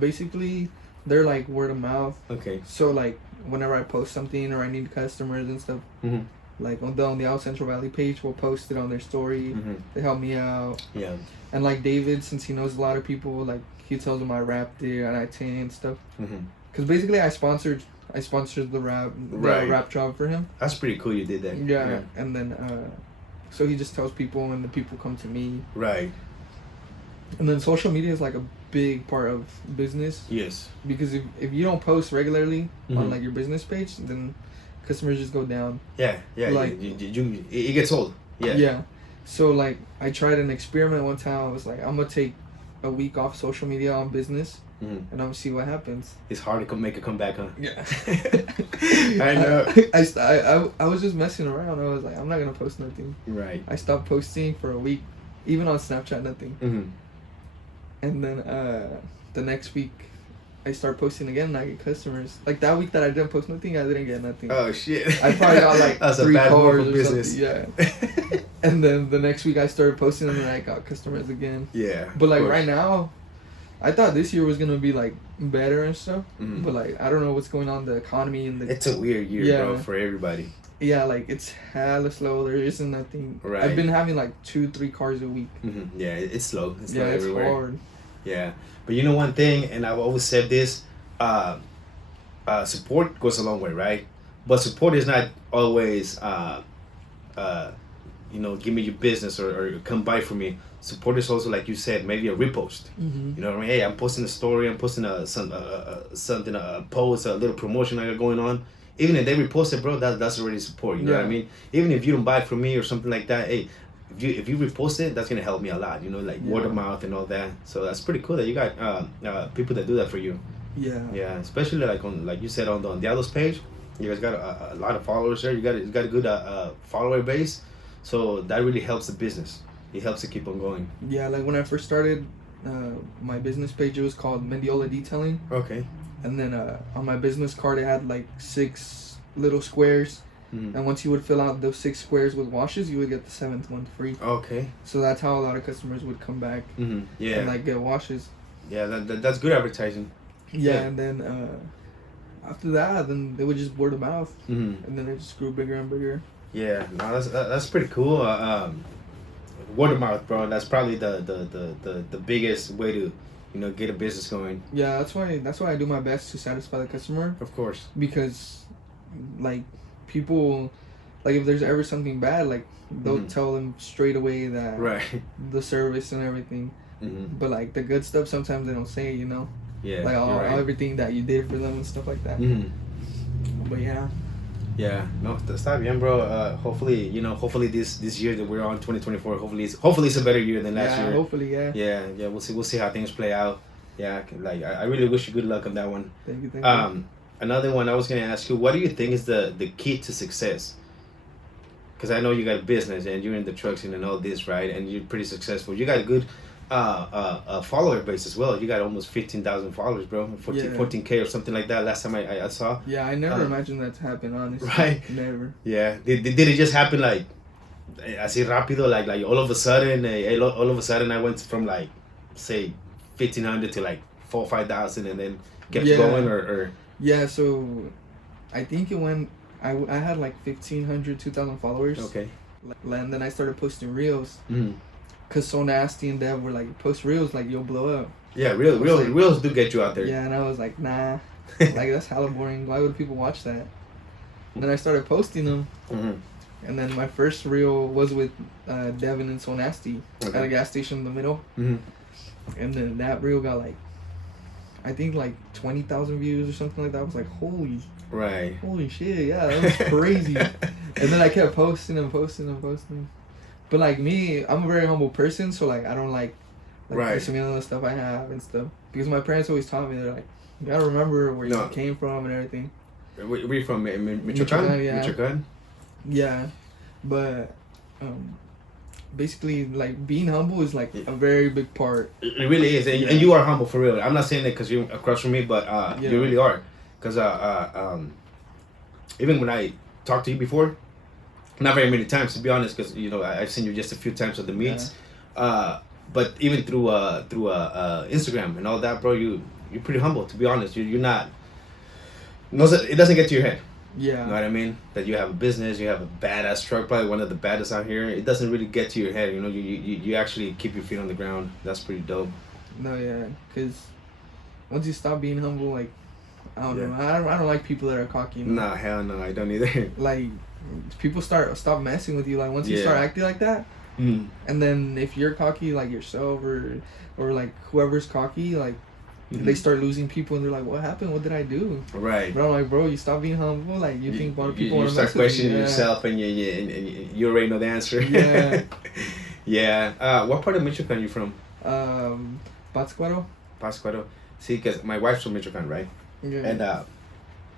Basically, they're like word of mouth. Okay. So like whenever I post something or I need customers and stuff, Mhm. like on the Out Central Valley page, we'll post it on their story. Mhm. They help me out. Yeah. And like David, since he knows a lot of people, like he tells them I rapped it and I and stuff. Mhm. Cause basically I sponsored the Right. rap job for him. That's pretty cool. You did that. Yeah. And then so he just tells people and the people come to me. Right. And then social media is like a big part of business Yes. because if you don't post regularly Mhm. on like your business page, then customers just go down. Yeah. Yeah. Like- it gets old. Yeah. Yeah. So like I tried an experiment one time. I was like, I'm gonna take a week off social media on business Mhm. and I'm gonna see what happens. It's hard to make a comeback, huh? Yeah. I know. I was just messing around. I was like, I'm not gonna post nothing. Right. I stopped posting for a week, even on Snapchat, nothing. Mm-hmm. And then the next week, I start posting again and I get customers. Like that week that I didn't post nothing, I didn't get nothing. Oh shit! I probably got like That's 3 a bad move cars for or business. something. Yeah. And then the next week I started posting and then I got customers again. Yeah. But like of course. right now, I thought this year was gonna be like better and stuff. Mhm. But like I don't know what's going on in the economy and the It's a weird year, Yeah. bro, for everybody. yeah, like it's hella slow. There isn't nothing. Right. I've been having like 2-3 cars a week. Mm-hmm. Yeah, it's slow. It's slow Yeah, it's everywhere. hard. Yeah, but you know one thing, and I've always said this: support goes a long way, right? But support is not always, give me your business or come buy for me. Support is also, like you said, maybe a repost. Mm-hmm. You know what I mean? Hey, I'm posting a story. I'm posting something, a post, a little promotion I got going on. Even if they repost it, bro, that's already support. You know what I Yeah. mean? Even if you don't buy from me or something like that, hey, if you repost it, that's gonna help me a lot. You know, like word of Yeah. mouth and all that. So that's pretty cool that you got people that do that for you. Yeah. Yeah, especially like you said on the Diablo's page, you guys got a lot of followers there. You got a good follower base, so that really helps the business. It helps to keep on going. Yeah, like when I first started my business page, it was called Mendiola Detailing. Okay. And then on my business card, it had like 6 little squares. Mhm. And once you would fill out those 6 squares with washes, you would get the 7th one free. Okay. So that's how a lot of customers would come back Mm-hmm. Yeah. and like get washes. Yeah. That's good advertising. Yeah, Yeah. and then after that, then they would just word of mouth. Mm-hmm. And then it just grew bigger and bigger. Yeah. No, that's pretty cool. Word of mouth, bro. That's probably the biggest way to, get a business going. Yeah, that's why I do my best to satisfy the customer. Of course. Because like people, like if there's ever something bad, like they'll Mhm. tell them straight away that Right. the service and everything. Mm-hmm. But like the good stuff, sometimes they don't say, Yeah. like all you're right. everything that you did for them and stuff like that. Mm-hmm. But yeah, Yeah, no, está bien, bro. Hopefully this year that we're on 2024, hopefully it's a better year than last yeah, year. hopefully, yeah. Yeah, we'll see how things play out. Yeah, like I really wish you good luck on that one. Thank you. Another one I was gonna ask you, what do you think is the key to success? Because I know you got a business and you're in the trucks and all this, right? And you're pretty successful. You got a good follower base as well. You got almost 15,000 followers, bro. 14K or something like that. Last time I saw. Yeah, I never imagined that to happen, honestly. Right. Never. Yeah. Did it just happen like así rápido, like all of a sudden? All of a sudden, I went from like say 1,500 to like 4,000 or 5,000, and then kept Yeah. going, or Yeah, so I think it went I had like 1,500, 2,000 followers. Okay. And then I started posting reels. Mm. Cause So Nasty and Dev were like, post reels, like you'll blow up. Yeah, reels do get you out there. Yeah, and I was like, nah, like that's hella boring. Why would people watch that? And then I started posting them. Mm-hmm. And then my first reel was with Devin and So Nasty at a gas station in the middle. Mm-hmm. And then that reel got like, I think like 20,000 views or something like that. I was like, holy shit, yeah, that was crazy. And then I kept posting and posting and posting. But like me, I'm a very humble person, so like I don't like some of the stuff I have and stuff. Because my parents always taught me, they're like, you gotta remember where you came from and everything. Where you from? Michoacan? Yeah. Michoacan? Yeah, but basically like being humble is like a very big part. It really is, and you are humble for real. I'm not saying it because you're across from me, but you really are. Because even when I talked to you before, not very many times to be honest, because you know I've seen you just a few times at the meets, but even through Instagram and all that, bro, you're pretty humble to be honest. You're not. No, it doesn't get to your head. Yeah. You know what I mean? That you have a business, you have a badass truck, probably one of the baddest out here. It doesn't really get to your head, you know. You actually keep your feet on the ground. That's pretty dope. No, yeah, because once you stop being humble, like I don't know, I don't like people that are cocky. You know? Nah, hell no, I don't either. Like people stop messing with you. Like once you start acting like that, and then if you're cocky like yourself or like whoever's cocky, like. Mm-hmm. They start losing people and they're like, what happened? What did I do? Right. But I'm like, bro, you stop being humble. Like, you think more people want to start questioning yourself and you already know the answer. Yeah. Yeah. What part of Michoacan are you from? Pátzcuaro. Pátzcuaro. See, because my wife's from Michoacan, right? Yeah. And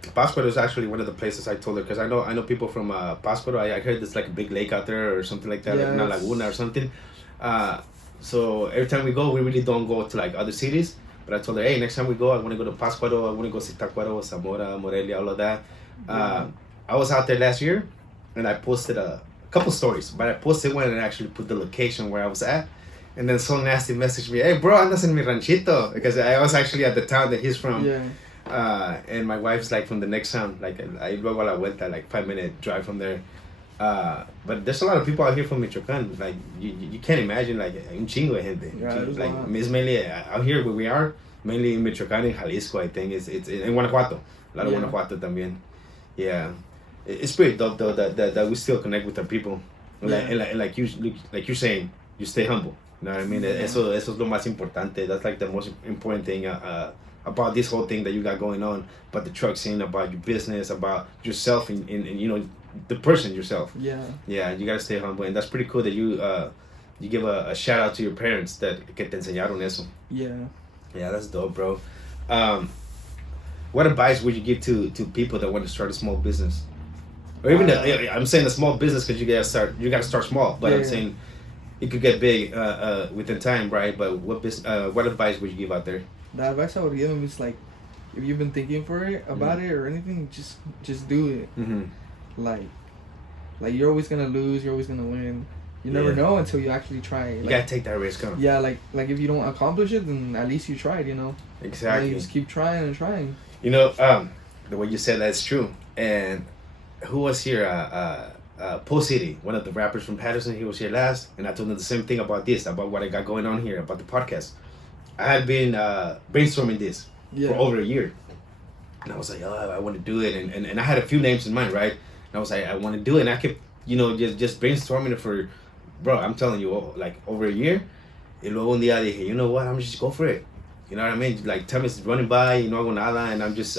Pátzcuaro is actually one of the places I told her, because I know people from Pátzcuaro. I heard there's like a big lake out there or something like that, like una laguna or something. So every time we go, we really don't go to like other cities. But I told her, hey, next time we go, I want to go to Pátzcuaro, I want to go to Zitácuaro, Zamora, Morelia, all of that. I was out there last year, and I posted a couple stories, but I posted one and actually put the location where I was at. And then So Nasty messaged me, hey, bro, andas en mi ranchito, because I was actually at the town that he's from. Yeah. And my wife's like from the next town, like I luego a la vuelta, like 5-minute drive from there. But there's a lot of people out here from Michoacan. Like you can't imagine, like un chingo de gente. Yeah, like it's mainly out here where we are, mainly in Michoacan and Jalisco. I think it's in Guanajuato. A lot of Guanajuato también. Yeah, it's pretty dope though that we still connect with our people. And like you're saying, you stay humble. You know what I mean? Eso es lo más importante. That's like the most important thing about this whole thing that you got going on, about the truck scene, about your business, about yourself, and you know, the person yourself. Yeah, you gotta stay humble, and that's pretty cool that you give a shout out to your parents that que te enseñaron eso. Yeah, that's dope, bro. What advice would you give to people that want to start a small business, or even I'm saying a small business because you gotta start small, but I'm saying it could get big within time, right? But what advice would you give out there? The advice I would give them is like, if you've been thinking about it or anything, just do it. Mm-hmm. Like you're always gonna lose, you're always gonna win. You never know until you actually try. You gotta take that risk, huh? Yeah, like if you don't accomplish it, then at least you tried, you know. Exactly. You just keep trying and trying. You know, the way you said that's true. And who was here? Poe City, one of the rappers from Patterson, he was here last, and I told him the same thing about what I got going on here, about the podcast. I had been brainstorming this for over a year. And I was like, oh, I want to do it. And I had a few names in mind, right? And I was like, I want to do it. And I kept, you know, just brainstorming it for, bro, I'm telling you, like over a year. Y luego un día dije, you know what, I'm just go for it. You know what I mean? Like time is running by, you know, hago nada, and I'm just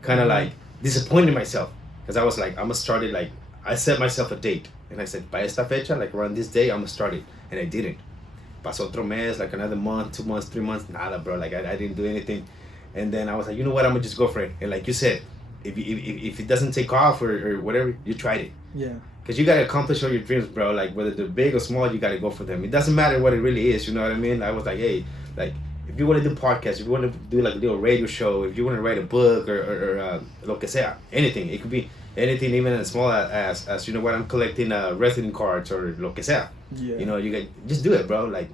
kind of like disappointed in myself. Because I was like, I'm going to start it, like, I set myself a date. And I said, by esta fecha, like around this day, I'm going to start it. And I didn't. Pasó otro mes, like another month, 2 months, 3 months, nada, bro. Like I didn't do anything. And then I was like, you know what, I'm going to just go for it. And like you said, if it doesn't take off or whatever, you tried it. Yeah. Because you got to accomplish all your dreams, bro. Like whether they're big or small, you got to go for them. It doesn't matter what it really is, you know what I mean? I was like, hey, like, if you want to do podcasts, if you want to do like a little radio show, if you want to write a book or lo que sea, anything. It could be anything, even as small as you know what, I'm collecting resident cards or lo que sea. Yeah. You know, just do it, bro. Like,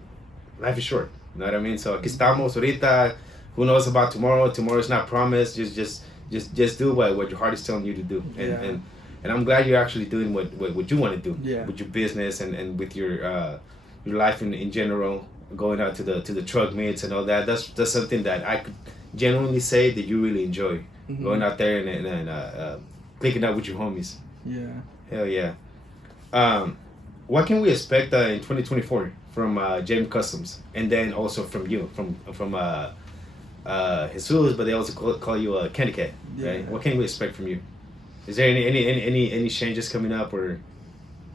life is short. You know what I mean? So aquí estamos ahorita. Who knows about tomorrow? Tomorrow's not promised. Just just do what your heart is telling you to do, and Yeah. and I'm glad you're actually doing what you want to do Yeah. with your business and with your life in general, going out to the truck meets and all that. That's something that I could genuinely say that you really enjoy, going out there and clicking out with your homies. Yeah. Hell yeah. What can we expect in 2024 from JM Customs, and then also from you, from Jesus, but they also call you Candy Cat, right? Yeah. What can we expect from you? Is there any changes coming up, or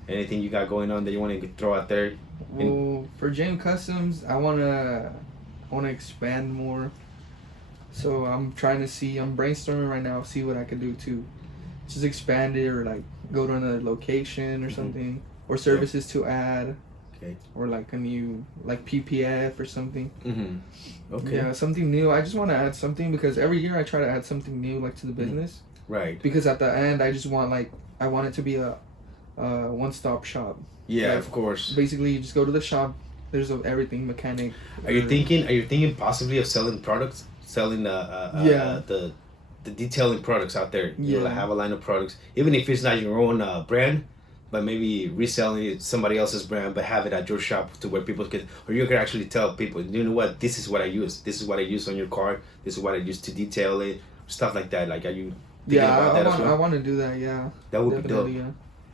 anything you got going on that you want to throw out there? Well, for JM Customs, I wanna expand more. So I'm brainstorming right now, see what I could do to just expand it, or like go to another location or something, or services to add. Okay. Or like a new, like PPF or something. Okay. Yeah, something new. I just want to add something, because every year I try to add something new, like, to the business. Right. Because at the end, I just want, like, I want it to be a one-stop shop. Yeah, Like, of course. basically, you just go to the shop. There's everything mechanic. Are you thinking possibly of selling products, selling the detailing products out there? You know, like, Yeah. have a line of products, even if it's not your own brand, but maybe reselling it somebody else's brand, but have it at your shop to where people can, or you can actually tell people, you know what, this is what I use. This is what I use on your car. This is what I use to detail it. Stuff like that. Like, are you thinking about that as well? I want to do that. Yeah. That would be dope. Definitely, yeah.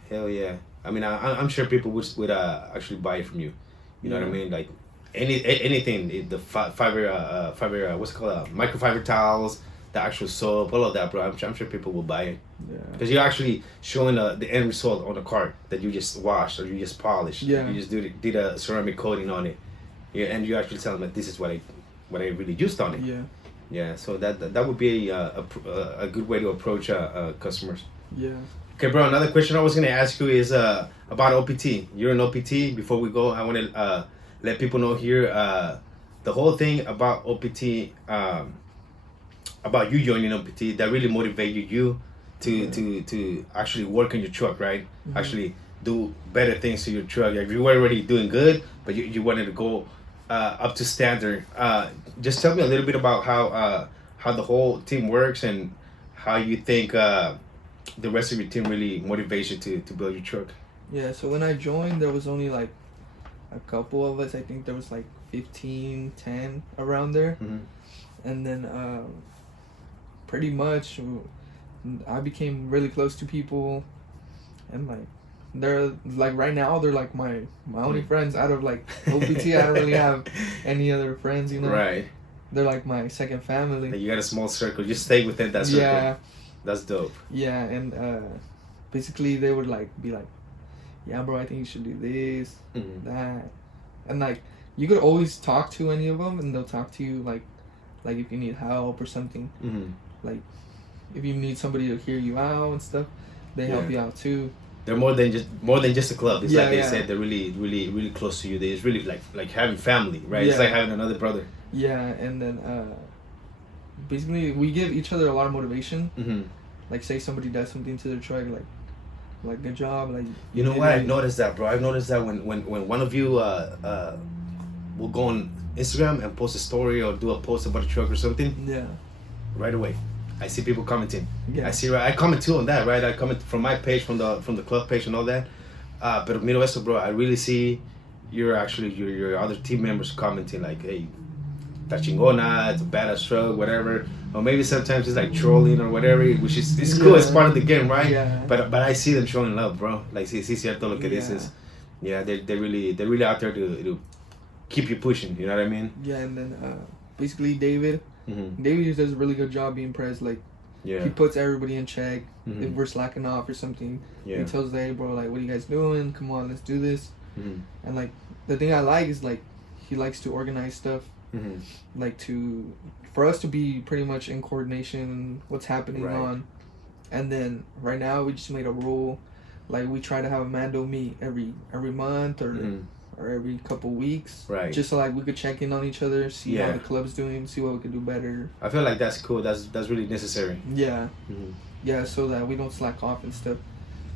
Hell yeah. I mean, I'm sure people would actually buy it from you. You know what I mean? Like, anything, the fiber, what's it called? Microfiber towels, the actual soap, all of that, bro. I'm sure people will buy it. Yeah. Because you're actually showing the end result on the car that you just washed or you just polished. Yeah. You just did a ceramic coating on it. Yeah, and you actually tell them that this is what I really used on it. Yeah. Yeah, so that would be a good way to approach customers. Yeah. Okay, bro. Another question I was gonna ask you is about OPT. You're an OPT. Before we go, I want to let people know here the whole thing about OPT, about you joining OPT that really motivated you to actually work on your truck, right? Actually do better things to your truck. Like, you were already doing good, but you wanted to go up to standard. Just tell me a little bit about how the whole team works and how you think the rest of your team really motivates you to build your truck. Yeah, so when I joined, there was only like a couple of us. I think there was like 15, 10 around there. And then pretty much I became really close to people, and like they're like, right now they're like my only friends out of like OPT. I don't really have any other friends, you know. Right. They're like my second family. Like, you got a small circle. You stay within that circle. Yeah. That's dope. Yeah, and basically they would like be like, yeah, bro, I think you should do this, that, and like you could always talk to any of them, and they'll talk to you like if you need help or something. Like, if you need somebody to hear you out and stuff, they help you out too. They're more than just a club. It's Yeah, like they yeah. said, they're really close to you. It's really like having family, right? It's Yeah. like having another brother. Yeah, and then basically we give each other a lot of motivation. Like, say somebody does something to their truck, like good job, like, You know did what? it. I've noticed that, bro. I've noticed that when one of you will go on Instagram and post a story or do a post about a truck or something, Yeah. right away, I see people commenting. Yeah. I comment too on that, right? I comment from my page, from the club page and all that. But miro esto, bro, I really see your other team members commenting like, hey, está chingona, it's a badass truck, whatever. Or maybe sometimes it's like trolling or whatever, which is it's cool. It's part of the game, right? Yeah. But I see them showing love, bro. Like, sí cierto lo que Yeah. dices. Yeah, they're really out there to keep you pushing. You know what I mean? Yeah, and then basically David does a really good job being press. Like, Yeah. he puts everybody in check. Mhm. If we're slacking off or something, Yeah. he tells, hey, bro, like, what are you guys doing? Come on, let's do this. Mhm. And like, the thing I like is like, he likes to organize stuff, Mhm. like for us to be pretty much in coordination, what's happening Right. on. And then right now we just made a rule, like, we try to have a Mando meet every month or every couple weeks, Right. just so like we could check in on each other, see Yeah. how the club's doing, see what we could do better. I feel like that's cool. That's really necessary. Yeah. Yeah, so that we don't slack off and stuff.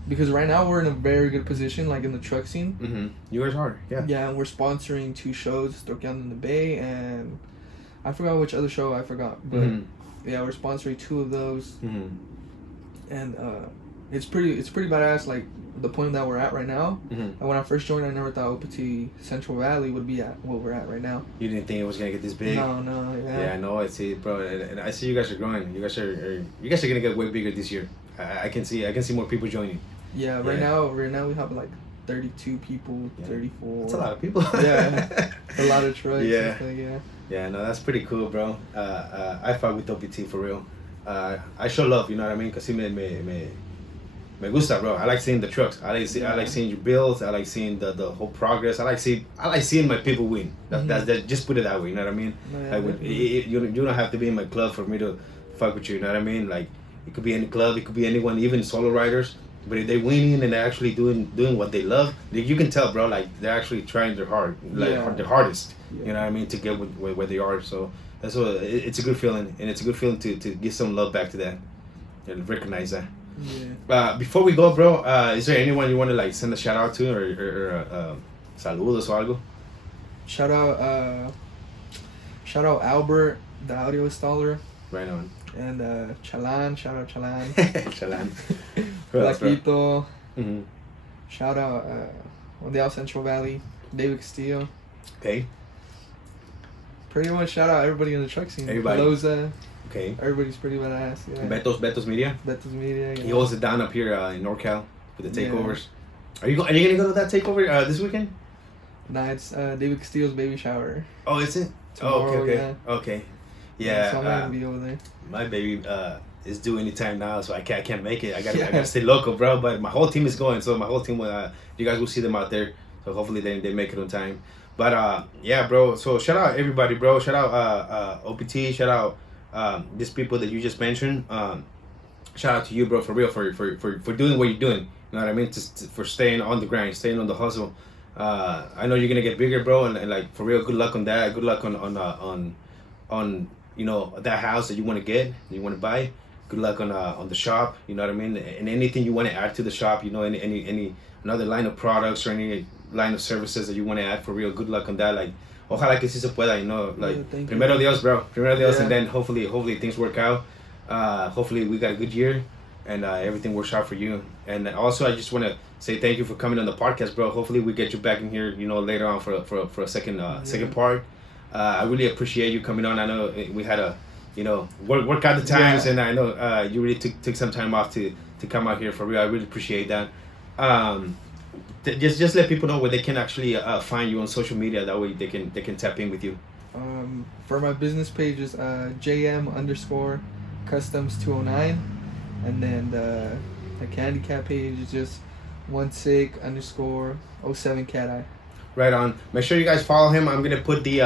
Because right now we're in a very good position, like in the truck scene. You guys are, yeah. Yeah, and we're sponsoring 2 shows, Toqueando in the Bay, and I forgot which other show I forgot. But Yeah, we're sponsoring 2 of those, Mm-hmm. and it's pretty badass. Like the point that we're at right now. Mm-hmm. And when I first joined, I never thought OPT Central Valley would be at what we're at right now. You didn't think it was gonna get this big? No, yeah. Yeah, I know. I see, bro, and I see you guys are growing. You guys are gonna get way bigger this year. I can see more people joining. Yeah, right now we have like 32 people, Yeah. 34. That's a lot of people. Yeah. A lot of trucks. Yeah. Yeah. Yeah, no, that's pretty cool, bro. I fight with OPT for real. I show love, you know what I mean? Cause me gusta, bro. I like seeing the trucks. I like seeing your builds. I like seeing the whole progress. I like seeing my people win. That just put it that way. You know what I mean? No, yeah, Like you don't have to be in my club for me to fuck with you. You know what I mean? Like it could be any club. It could be anyone, even solo riders. But if they're winning and they're actually doing what they love, you can tell, bro. Like they're actually trying their their hardest. Yeah. You know what I mean, to get where they are. So that's what it's a good feeling, and it's a good feeling to give some love back to that and recognize that. Yeah. Before we go, bro, is there anyone you want to like send a shout out to or saludos or algo? Shout out Albert, the audio installer, Right on. and Chalan. Shout out Chalan. Chalan. Who else, bro? Blaquito. Mm-hmm. Shout out on the Out Central Valley, David Castillo. Okay. Pretty much shout out everybody in the truck scene. Everybody. Loza. Okay. Everybody's pretty badass. Yeah. Betos Media. Betos Media. Yeah. He holds it down up here in NorCal with the Yeah. takeovers. Are you gonna go to that takeover this weekend? Nah, it's David Castillo's baby shower. Oh, is it? Tomorrow, Okay. Yeah. So I'm not gonna be over there. My baby is due anytime now, so I can't make it. I gotta stay local, bro. But my whole team is going, so my whole team you guys will see them out there. So hopefully they make it on time. But yeah, bro. So shout out everybody, bro. Shout out OPT. Shout out these people that you just mentioned. Shout out to you, bro, for real, for doing what you're doing. You know what I mean? For staying on the grind, staying on the hustle. I know you're gonna get bigger, bro, and like for real, good luck on that. Good luck on you know that house that you want to get, that you want to buy. Good luck on the shop. You know what I mean? And anything you want to add to the shop. You know, any another line of products or any line of services that you want to add, for real. Good luck on that. Like, ojalá que sí se pueda. You know, like Yeah, primero Dios, bro. Primero Dios, Yeah. and then hopefully things work out. Hopefully we got a good year, and everything works out for you. And also, I just want to say thank you for coming on the podcast, bro. Hopefully we get you back in here, you know, later on for a second second part. I really appreciate you coming on. I know we had a, you know, work out the times, Yeah. and I know you really took some time off to come out here for real. I really appreciate that. Just let people know where they can actually find you on social media. That way they can tap in with you. For my business page is JM_customs 209, and then the Candy Cat page is just 16_07 cat eye. Right on. Make sure you guys follow him. I'm gonna put the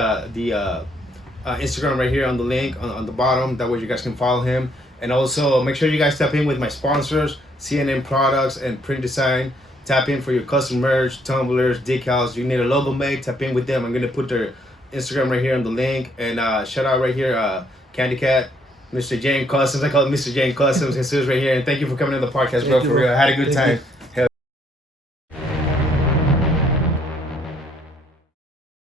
Instagram right here on the link on the bottom. That way you guys can follow him. And also make sure you guys tap in with my sponsors, CNN Products and Print Design. Tap in for your custom merch, tumblers, decals. You need a logo made. Tap in with them. I'm gonna put their Instagram right here on the link. And shout out right here, Candy Cat, Mr. Jane Customs. I call it Mr. Jane Customs. Jesus right here. And thank you for coming to the podcast, bro. Thank you, For real, I had a good Thank time. you.